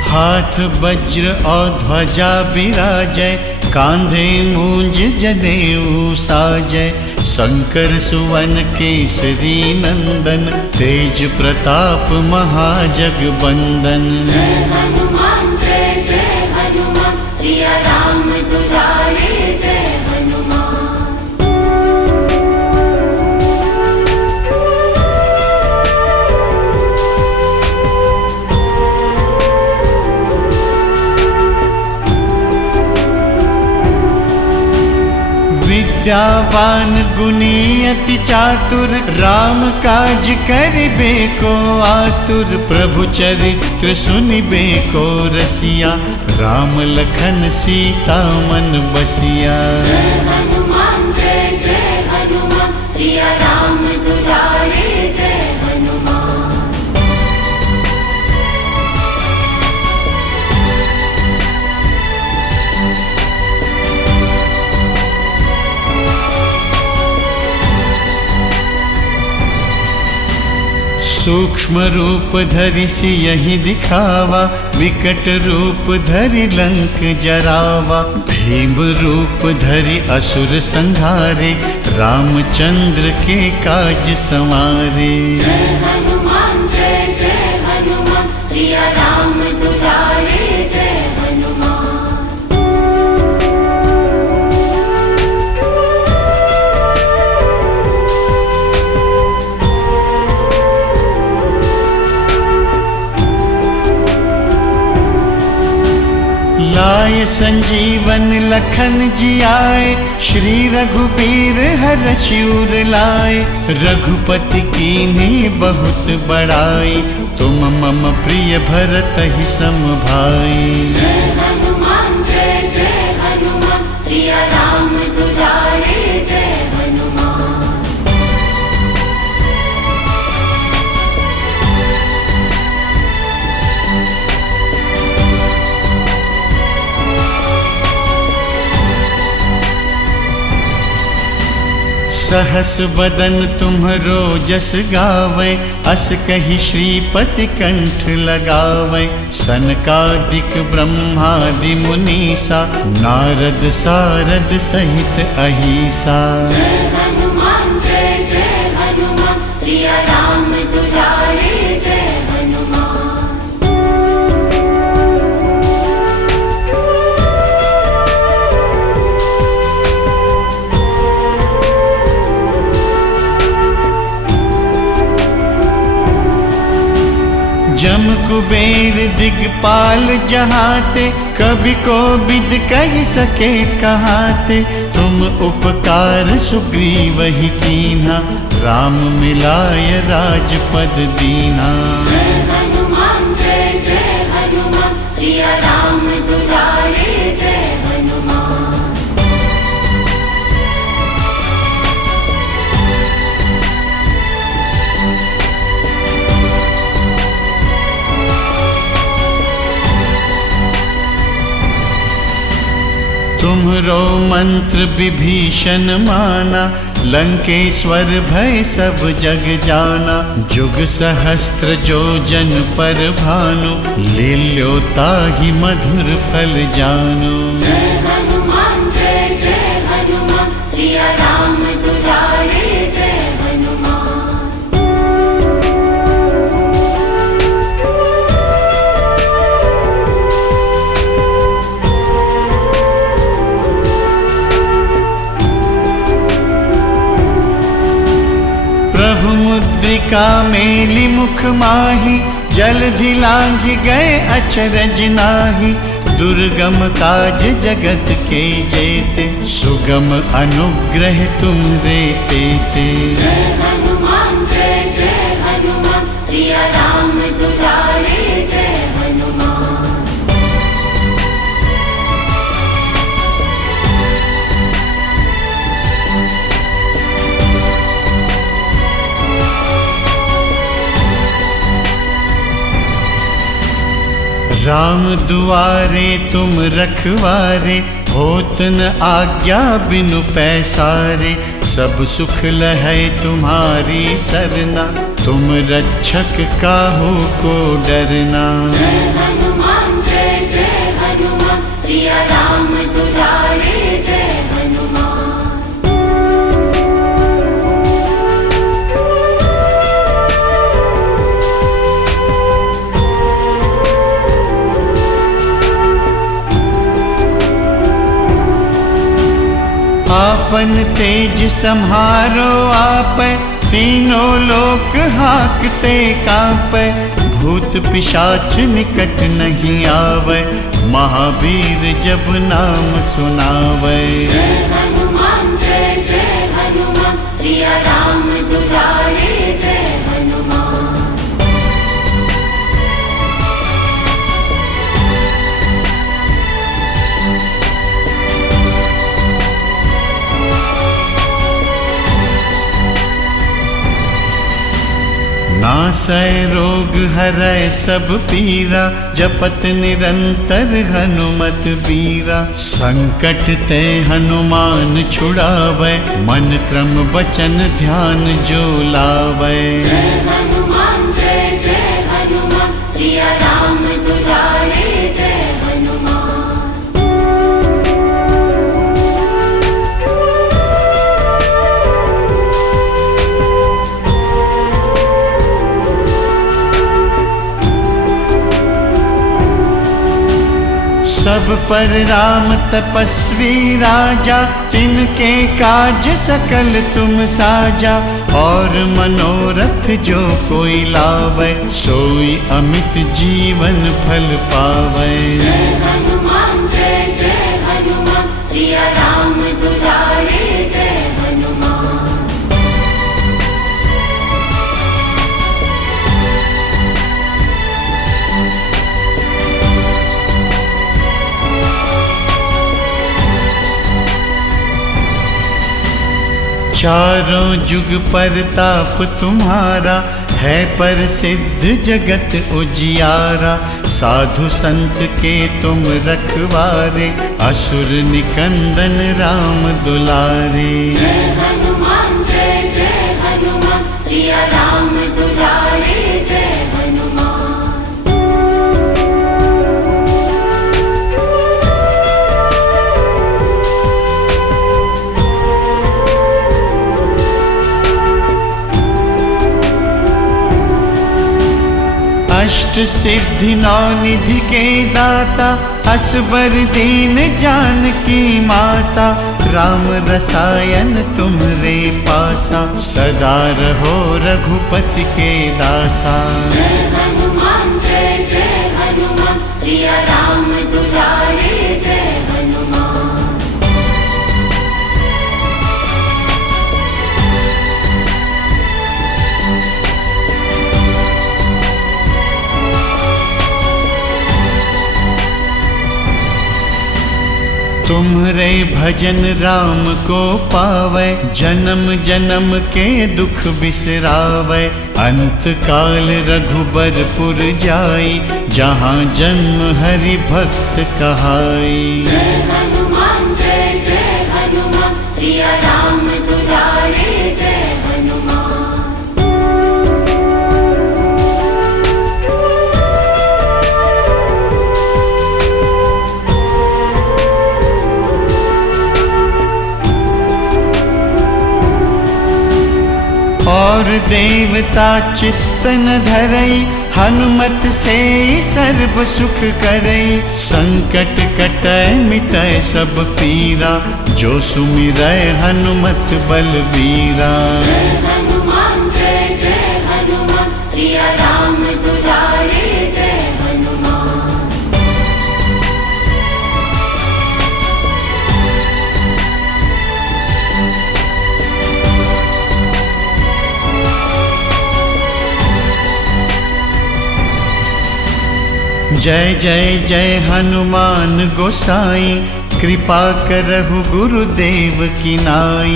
हाथ वज्र और ध्वजा विराजय, कांधे मूंज जनेऊ साजय। शंकर सुवन केसरी नंदन, तेज प्रताप महाजगबंदन। जय हनुमान सिया राम दुलारे जय हनुमान। विद्यावान गुणी अति चातुर, राम काज करिबे को आतुर। प्रभु चरित्र सुनिबे को रसिया, राम लखन सीता मन बसिया। जय हनुमान सिया राम दुलारे जय हनुमान। सूक्ष्म रूप धरि सियहि दिखावा, विकट रूप धरि लंक जरावा। भीम रूप धरि असुर संहारे, रामचंद्र के काज संवारे। जय हनुमान सिया राम दुलारे जय हनुमान। लाय संजीवन लखन जियाए, श्री रघुबीर हरषि उर लाए। रघुपति कीन्ही बहुत बड़ाई, तुम मम प्रिय भरतहि सम भाई। जय हनुमान सिया राम दुलारे जय हनुमान। सहस बदन तुम्हरो जस गावै, अस कहि श्रीपति कंठ लगावै। सनकादिक ब्रह्मादि मुनीसा, नारद सारद सहित अहिसा। जय हनुमान सिया राम दुलारे जय हनुमान। जम कुबेर दिगपाल जहाते, कभी को विद कह सके कहाते। तुम उपकार सुग्रीवहि कीन्हा, राम मिलाय राजपद दीन्हा। जय हनुमान सिया राम दुलारे जय हनुमान। तुम्हरो मंत्र विभीषण माना, लंकेश्वर भय सब जग जाना। जुग सहस्त्र जो जन पर भानु, लील्यो ताहि मधुर फल जानु। जय हनुमान सिया राम दुलारे जय हनुमान। प्रभु मुद्रिका मेलि मुख माहि, जलधि लांघि गए अचरज नाहि। दुर्गम काज जगत के जेते, सुगम अनुग्रह तुम्हरे तेते। जय हनुमान राम दुआरे तुम रखवारे, होत न आज्ञा बिनु पैसारे। सब सुख लहै तुम्हारी सरना, तुम रक्षक काहू को डरना। जय हनुमान सिया राम दुलारे जय हनुमान। आपन तेज सम्हारो आपै, तीनों लोक हाकते कांपै। भूत पिशाच निकट नहीं आवै, महावीर जब नाम सुनावै। जय हनुमान सिया राम दुलारे जय हनुमान। नासै रोग हरै सब पीरा, जपत निरंतर हनुमत बीरा। संकट ते हनुमान छुड़ावै, मन क्रम बचन ध्यान जो लावै। जय हनुमान सिया राम दुलारे जय हनुमान। सब पर राम तपस्वी राजा, तिनके काज सकल तुम साजा। और मनोरथ जो कोई लावै, सोई अमित जीवन फल पावै। जय हनुमान सिया राम दुलारे जय हनुमान। चारों जुग परताप तुम्हारा, है प्रसिद्ध जगत उजियारा। साधु संत के तुम रखवारे, असुर निकंदन राम दुलारे। जय हनुमान सिया राम दुलारे जय हनुमान। अष्ट सिद्धि नौ निधि के दाता, असबर दीन जानकी माता। राम रसायन तुमरे पासा, सदा रहो रघुपति के दासा। जय हनुमान सिया राम दुलारे जय हनुमान। तुम्हरे भजन राम को पावै, जन्म जन्म के दुख बिसरावै। अंत काल रघुबरपुर जाई, जहाँ जन्म हरि भक्त कहाई। जय हनुमान सिया राम दुलारे जय हनुमान। और देवता चित्त न धरई, हनुमत से सर्व सुख करई। संकट कटै मिटै सब पीरा, जो सुमिरै हनुमत बलबीरा। जय हनुमान सिया राम दुलारे जय हनुमान। जय जय जय हनुमान गोसाई, कृपा करहु गुरुदेव की नाई।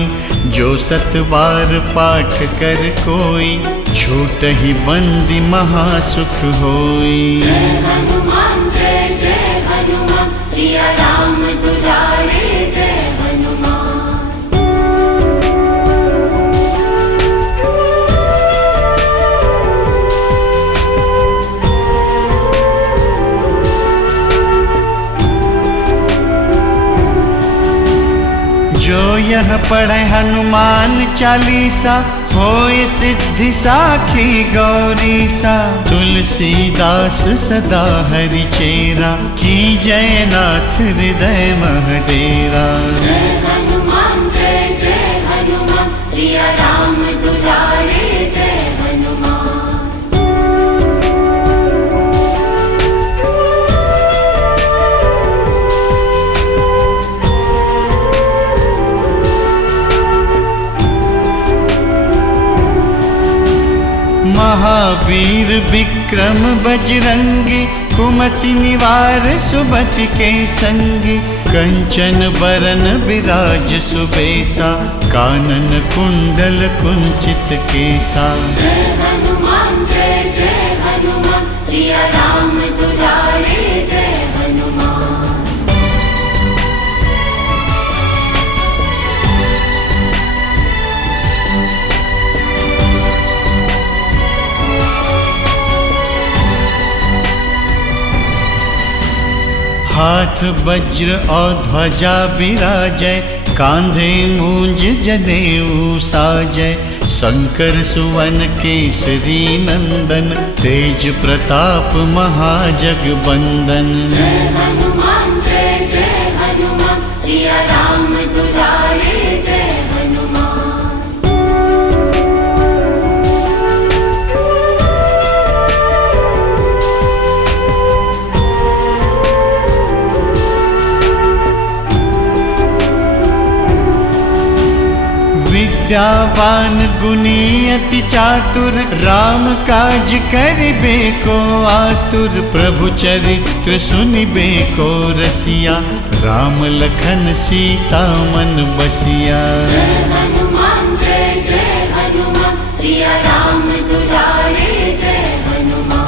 जो सत बार पाठ कर कोई, छूटहि बंदी महासुख होई। जय हनुमान यह पढ़े हनुमान चालीसा, होय सिद्धि साखी गौरीसा। तुलसीदास सदा हरि चेरा, की जय नाथ हृदय मह डेरा। जय हनुमान सिया राम दुलारे जय हनुमान। महावीर विक्रम बजरंगी, कुमति निवार सुमति के संगी। कंचन बरन बिराज सुबेसा, कानन कुंडल कुंचित केसा। जय हनुमान सिया राम दुलारे जय हनुमान। हाथ वज्र और ध्वजा विराजय, कांधे मूंज जनेऊ साजय। शंकर सुवन केसरी नंदन, तेज प्रताप महाजगबंदन। जय हनुमान सिया राम दुलारे जय हनुमान। विद्यावान गुणी अति चातुर, राम काज करिबे को आतुर। प्रभु चरित्र सुनिबे को रसिया, राम लखन सीता मन बसिया। जय हनुमान सिया राम दुलारे जय हनुमान।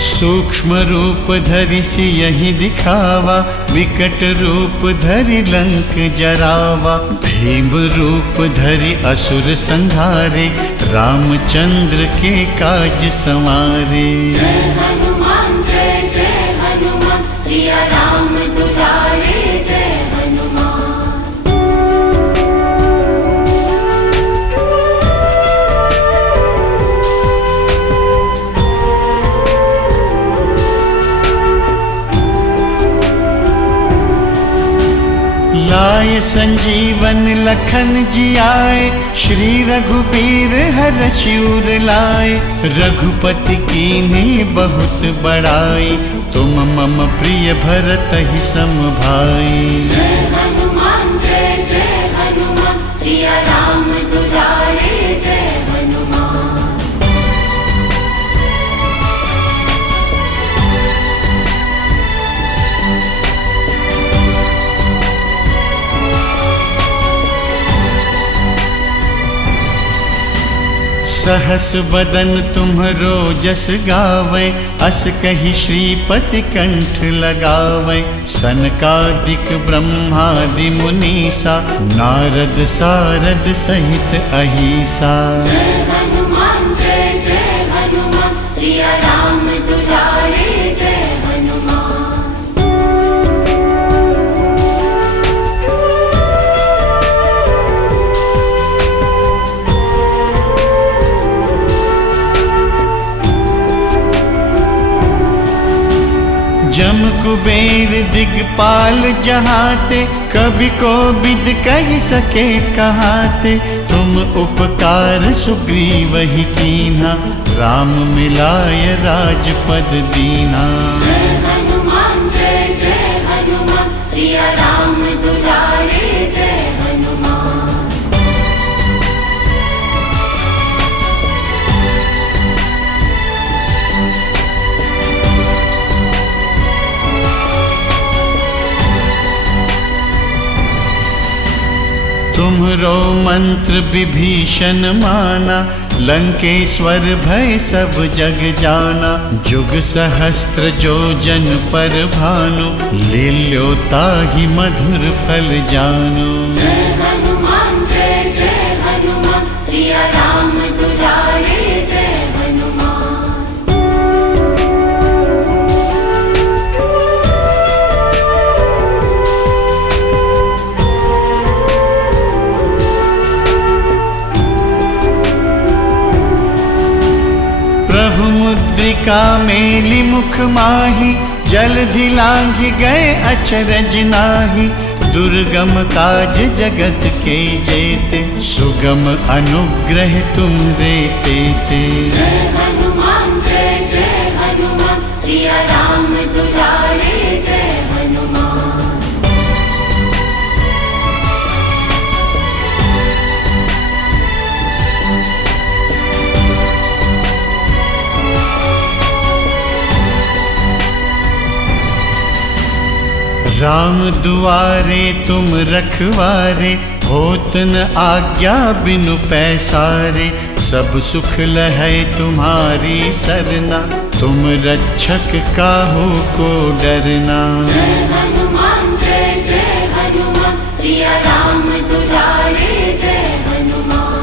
सूक्ष्म रूप धरि सियहि दिखावा, विकट रूप धरि लंक जरावा। भीम रूप धरि असुर संहारे, रामचंद्र के काज संवारे। जय हनुमान सिया राम दुलारे जय हनुमान। लाय संजीवन लखन जियाए, श्री रघुबीर हरषि उर लाए। रघुपति कीन्ही बहुत बड़ाई, तुम मम प्रिय भरतहि सम भाई। जय हनुमान सिया राम दुलारे जय हनुमान। सहस बदन तुम्हरो जस गावै, अस कहि श्रीपति कंठ लगावै। सनकादिक ब्रह्मादि मुनीसा, नारद सारद सहित अहिसा। जय हनुमान सिया राम दुलारे जय हनुमान। जम कुबेर दिगपाल जहाते, कभी को विद कह सके कहाते। तुम उपकार सुग्रीवहि कीन्हा, राम मिलाय राजपद दीना। जय हनुमान सिया राम दुलारे जय हनुमान। तुम्हरो मंत्र विभीषण माना, लंकेश्वर भय सब जग जाना। जुग सहस्त्र जो जन पर भानु, लील्यो ताहि मधुर फल जानु। जय हनुमान सिया राम दुलारे जय हनुमान। प्रभु मुद्रिका मेली मुख माही, जलधि लांघि गए अचरज नाही। दुर्गम काज जगत के जेते, सुगम अनुग्रह तुम्हरे तेते। जय हनुमान जय हनुमान, सिया राम दुलारे जय हनुमान। राम दुआरे तुम रखवारे, होत न आज्ञा बिनु पैसारे। सब सुख लहै तुम्हारी सरना, तुम रक्षक काहू को डरना। जय हनुमान जय हनुमान, सिया राम दुलारे जय हनुमान।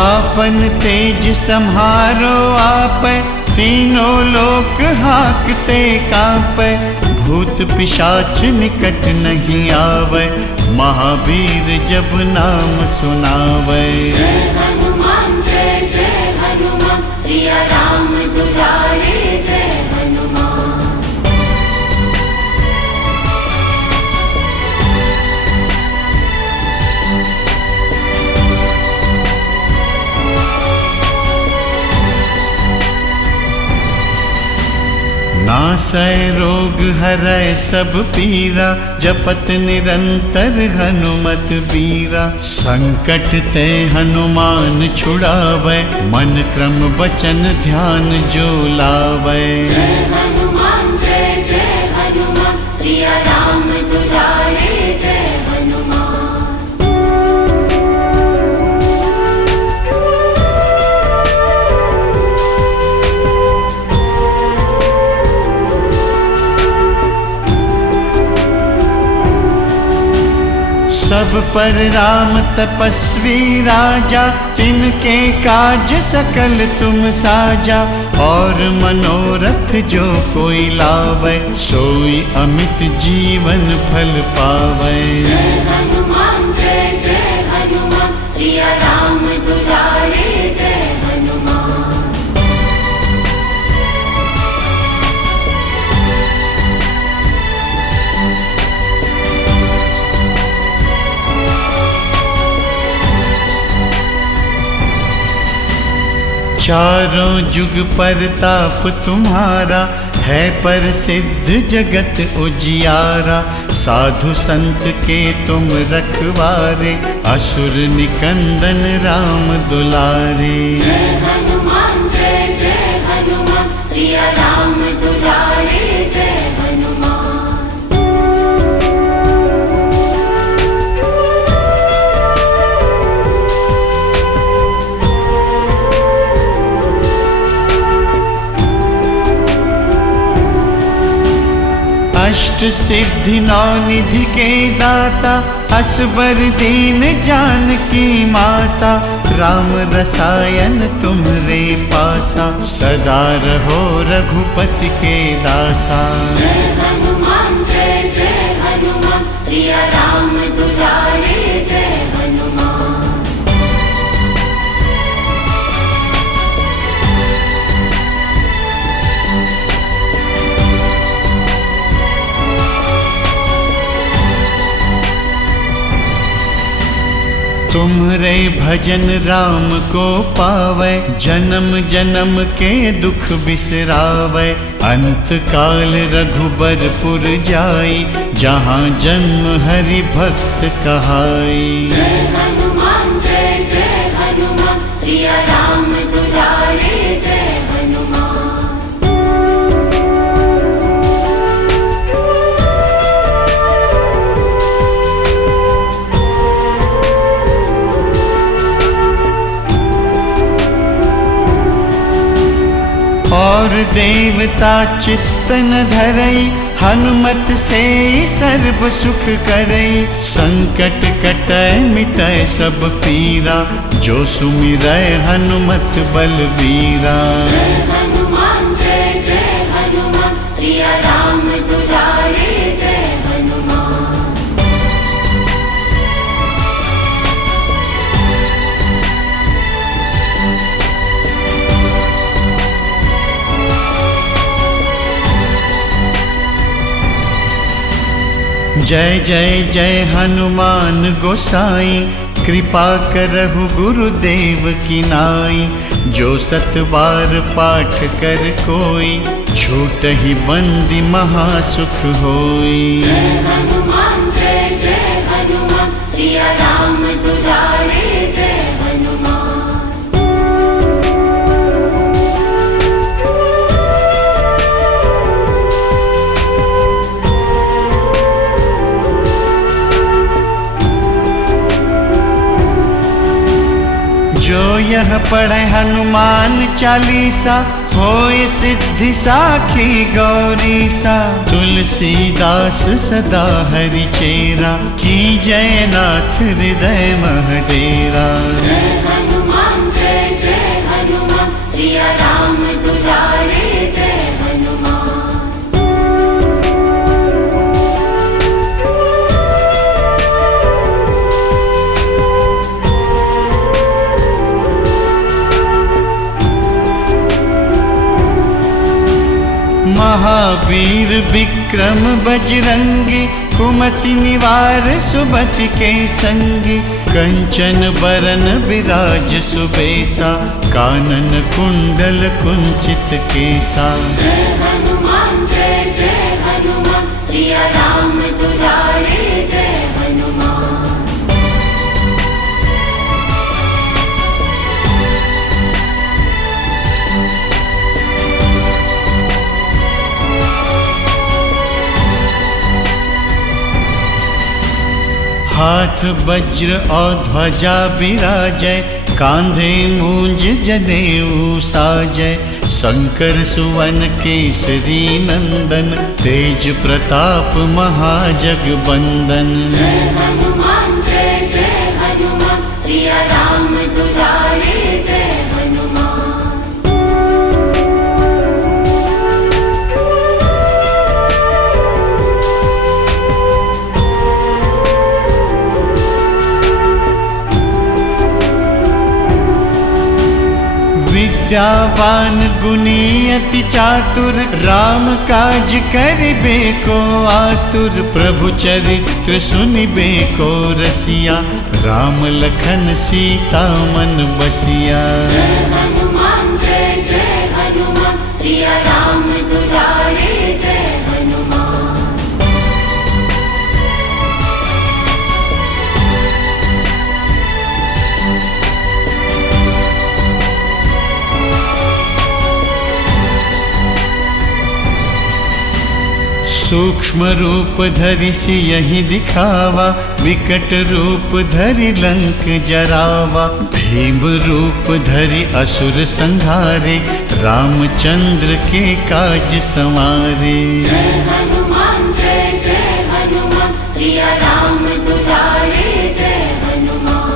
आपन तेज सम्हारो आपै, तीनों लोक हाकते कांपै। भूत पिशाच निकट नहीं आवै, महावीर जब नाम सुनावै। जय हनुमान जय हनुमान, सिया राम दुलारे जय हनुमान। नासै रोग हरै सब पीरा, जपत निरंतर हनुमत बीरा। संकट ते हनुमान छुड़ावै, मन क्रम बचन ध्यान जो लावै। जय हनुमान जय हनुमान, सिया राम दुलारे जय हनुमान। सब पर राम तपस्वी राजा, तिनके काज सकल तुम साजा। और मनोरथ जो कोई लावै, सोई अमित जीवन फल पावै। जय हनुमान जय हनुमान, सिया राम दुलारे जय हनुमान। चारों जुग परताप तुम्हारा, है प्रसिद्ध जगत उजियारा। साधु संत के तुम रखवारे, असुर निकंदन राम दुलारे। जय हनुमान जय हनुमान, सिया राम दुलारे जय हनुमान। अष्ट सिद्धि नौ निधि के दाता, असबर दीन जानकी माता। राम रसायन तुम्हरे पासा, सदा रहो रघुपति के दासा। जय हनुमान जय हनुमान, सिया राम दुलारे जय हनुमान। तुम्हरे भजन राम को पावै, जन्म जन्म के दुख बिसरावै। अंत काल रघुबरपुर जाई, जहाँ जन्म हरि भक्त कहाई। जय हनुमान जय हनुमान, सिया राम दुलारे जय हनुमान। देवता चित्त न धरई, हनुमत से सर्व सुख करई। संकट कटय मिटय सब पीरा, जो सुमिरय हनुमत बलबीरा। जय हनुमान जय हनुमान, सिया राम दुलारे जय हनुमान। जय जय जय हनुमान गोसाई, कृपा करहु गुरुदेव की नाई। जो सत बार पाठ कर कोई, छूटहि बंदी महासुख होई। जय हनुमान जय हनुमान, सिया राम दुलारे जय हनुमान। जो यह पढ़े हनुमान चालीसा, होय सिद्धि साखी गौरीसा। तुलसीदास सदा हरि चेरा, की जय नाथ हृदय मह डेरा। जय हनुमान जय हनुमान, सिया राम दुलारे जय हनुमान। महावीर विक्रम बजरंगी, कुमति निवार सुमति के संगी। कंचन बरन विराज सुबेसा, कानन कुंडल कुंचित केसा। जय हनुमान जय हनुमान, सिया राम दुलारे जय हनुमान। हाथ वज्र और ध्वजा विराजय, कांधे मूंज जनेऊ साजय। शंकर सुवन केसरी नंदन, तेज प्रताप महाजगबंदन। जय हनुमान जय हनुमान, सिया राम दुलारे जय हनुमान। विद्यावान गुणी अति चातुर, राम काज करिबे को आतुर। प्रभु चरित्र सुनिबे को रसिया, राम लखन सीता मन बसिया। जय हनुमान जय हनुमान, सिया राम दुलारे जय हनुमान। सूक्ष्म रूप धरि सियहि दिखावा, विकट रूप धरि लंक जरावा। भीम रूप धरि असुर संहारे, रामचंद्र के काज संवारे। जय हनुमान जय हनुमान, सिया राम दुलारे जय हनुमान।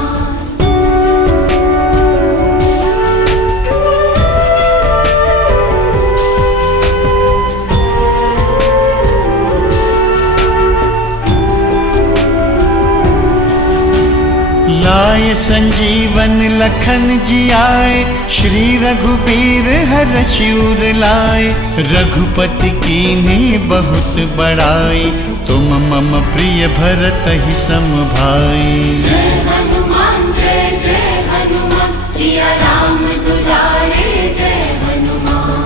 लाय संजीवन लखन जियाए, श्री रघुबीर हरषि उर लाए। रघुपति कीन्ही बहुत बड़ाई, तुम मम प्रिय भरतहि सम भाई। जय हनुमान जय हनुमान, सिया राम दुलारे जय हनुमान।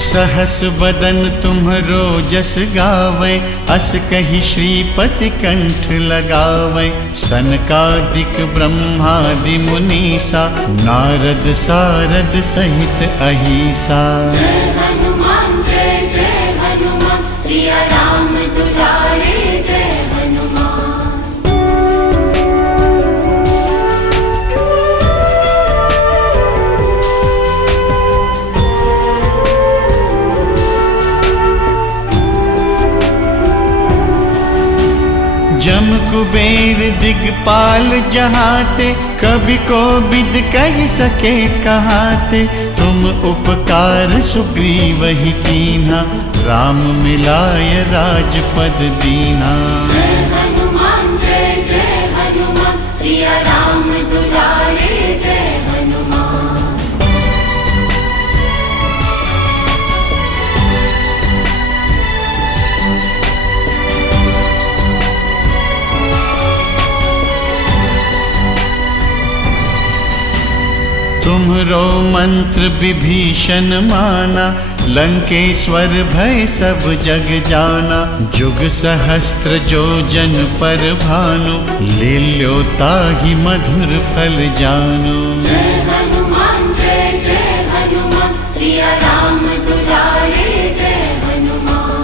सहस बदन तुम्हरो जस गावै, अस कहि श्रीपति कंठ लगावै। सनकादिक ब्रह्मादि मुनीसा, नारद सारद सहित अहिसा। जय हनुमान जय जम कुबेर दिगपाल जहाते, कभी को बिद कह सके कहाते। तुम उपकार सुग्रीव ही कीन्हा, राम मिलाय राजपद दीना। जय हनुमान जय जय हनुमान, सिया राम दुलारे जय हनुमान। तुम्हरो मंत्र विभीषण माना, लंकेश्वर भय सब जग जाना। जुग सहस्त्र जो जन पर भानु, लील्यो ताहि मधुर फल जानु। जय हनुमान जय जय हनुमान, सिया राम दुलारे जय हनुमान।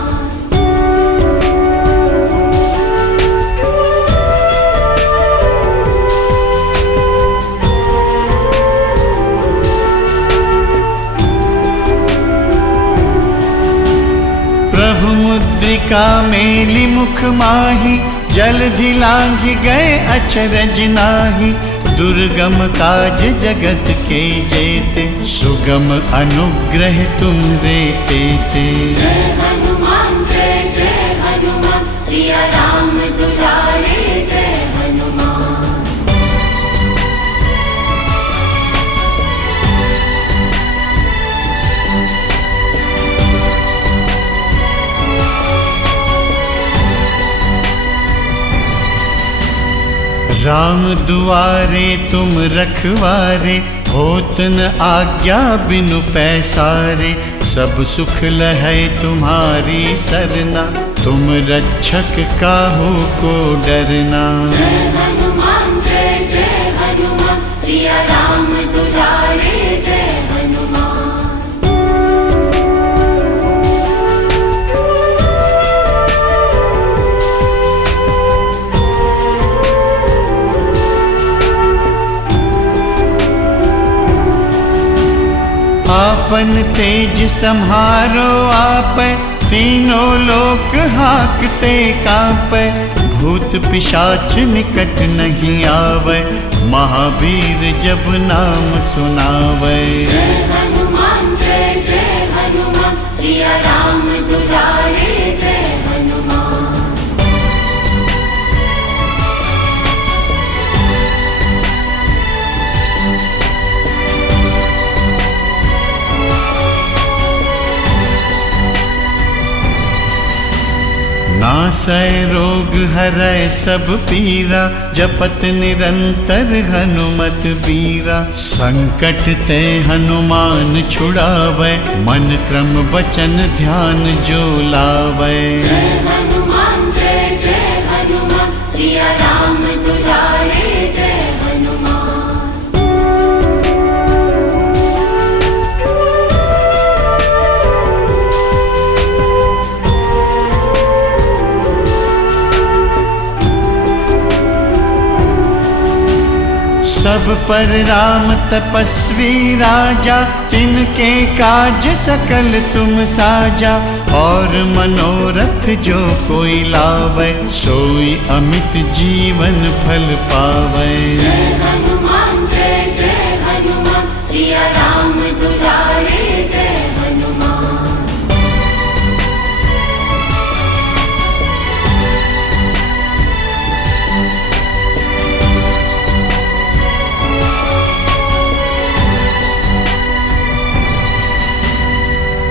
प्रभु मुद्रिका मेली मुख माही, जलधि लांघि गए अचरज नाहि। दुर्गम काज जगत के जेते, सुगम अनुग्रह तुम्हरे तेते। जय हनुमान जय जय हनुमान, सिया राम दुलारे जय हनुमान। राम दुआरे तुम रखवारे, होत न आज्ञा बिनु पैसारे। सब सुख लहै तुम्हारी सरना, तुम रक्षक काहू को डरना। जय हनुमान जय जय हनुमान, सिया राम दुलारे जय हनुमान। आपन तेज सम्हारो आपै, तीनों लोक हाकते कांपै। भूत पिशाच निकट नहीं आवै, महावीर जब नाम सुनावै। जय हनुमान जय जय हनुमान, सिया राम दुलारे जय हनुमान। नासै रोग हरै सब पीरा, जपत निरंतर हनुमत बीरा। संकट ते हनुमान छुड़ावै, मन क्रम वचन ध्यान जो लावै। जय हनुमान जय जय हनुमान, सिया राम दुलारे जय हनुमान। सब पर राम तपस्वी राजा, तिनके काज सकल तुम साजा। और मनोरथ जो कोई लावै, सोई अमित जीवन फल पावै। जय हनुमान जय जय हनुमान, सिया राम दुलारे जय हनुमान।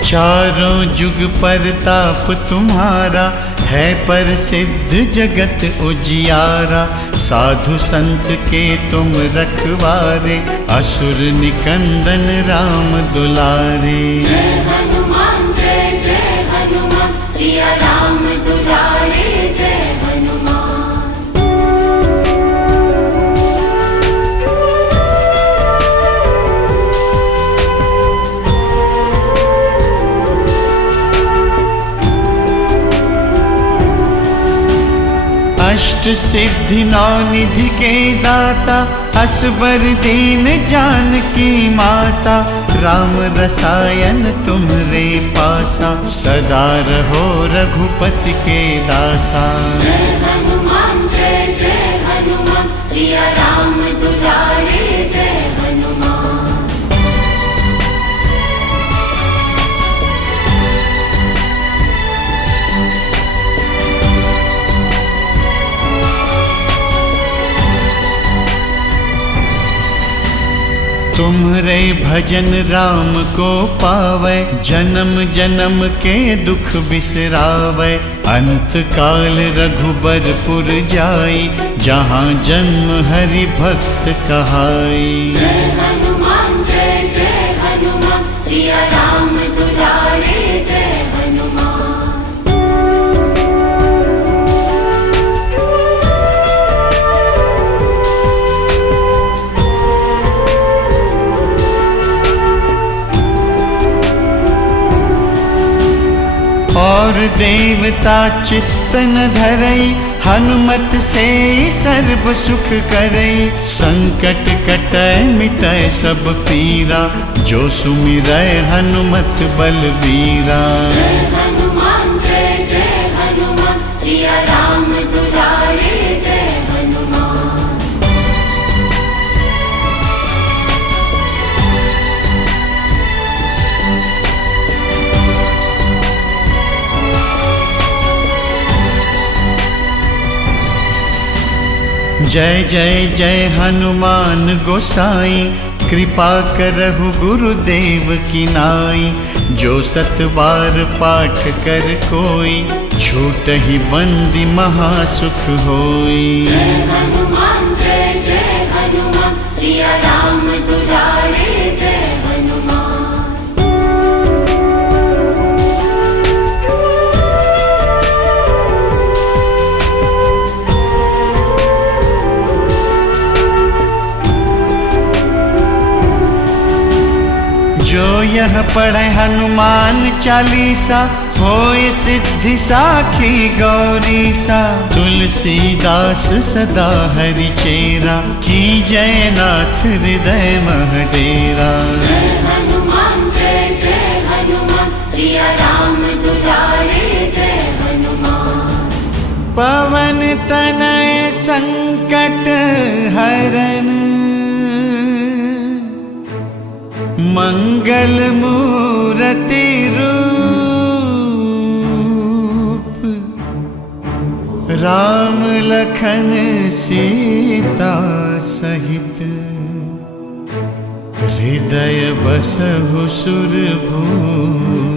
चारों जुग परताप तुम्हारा, है प्रसिद्ध जगत उजियारा। साधु संत के तुम रखवारे, असुर निकंदन राम दुलारे। जय हनुमान जय जय हनुमान, सिया राम दुलारे जय हनुमान। अष्ट सिद्धि नौ निधि के दाता, असबर दीन जानकी माता। राम रसायन तुम्हरे पासा, सदा रहो रघुपति के दासा। जय हनुमान तुम्हरे भजन राम को पावै, जन्म जन्म के दुख बिसरावै। अंत काल रघुबरपुर जाई, जहाँ जन्म हरि भक्त कहाई। जय हनुमान जय जय हनुमान, सिया राम दुलारे जय हनुमान। और देवता चित्त न धरई, हनुमत से सर्व सुख करई। संकट कटै मिटै सब पीरा, जो सुमिरै हनुमत बलबीरा। जय हनुमान जय जय हनुमान, सिया राम दुलारे जय हनुमान। जय जय जय हनुमान गोसाई, कृपा करहु गुरुदेव की नाई। जो सत बार पाठ कर कोई, छूटहि बंदी महासुख होई। जय हनुमान जय हनुमान, सिया राम दुलारे जय हनुमान। जो यह पढ़े हनुमान चालीसा, होय सिद्धि साखी गौरीसा। तुलसीदास सदा हरि चेरा, की जय नाथ हृदय मह डेरा। जय हनुमान जय हनुमान, सिया राम दुलारे जय हनुमान। पवन तनय संकट हरन, मंगल मूरति रूप। राम लखन सीता सहित, हृदय बसहु सुरभूप।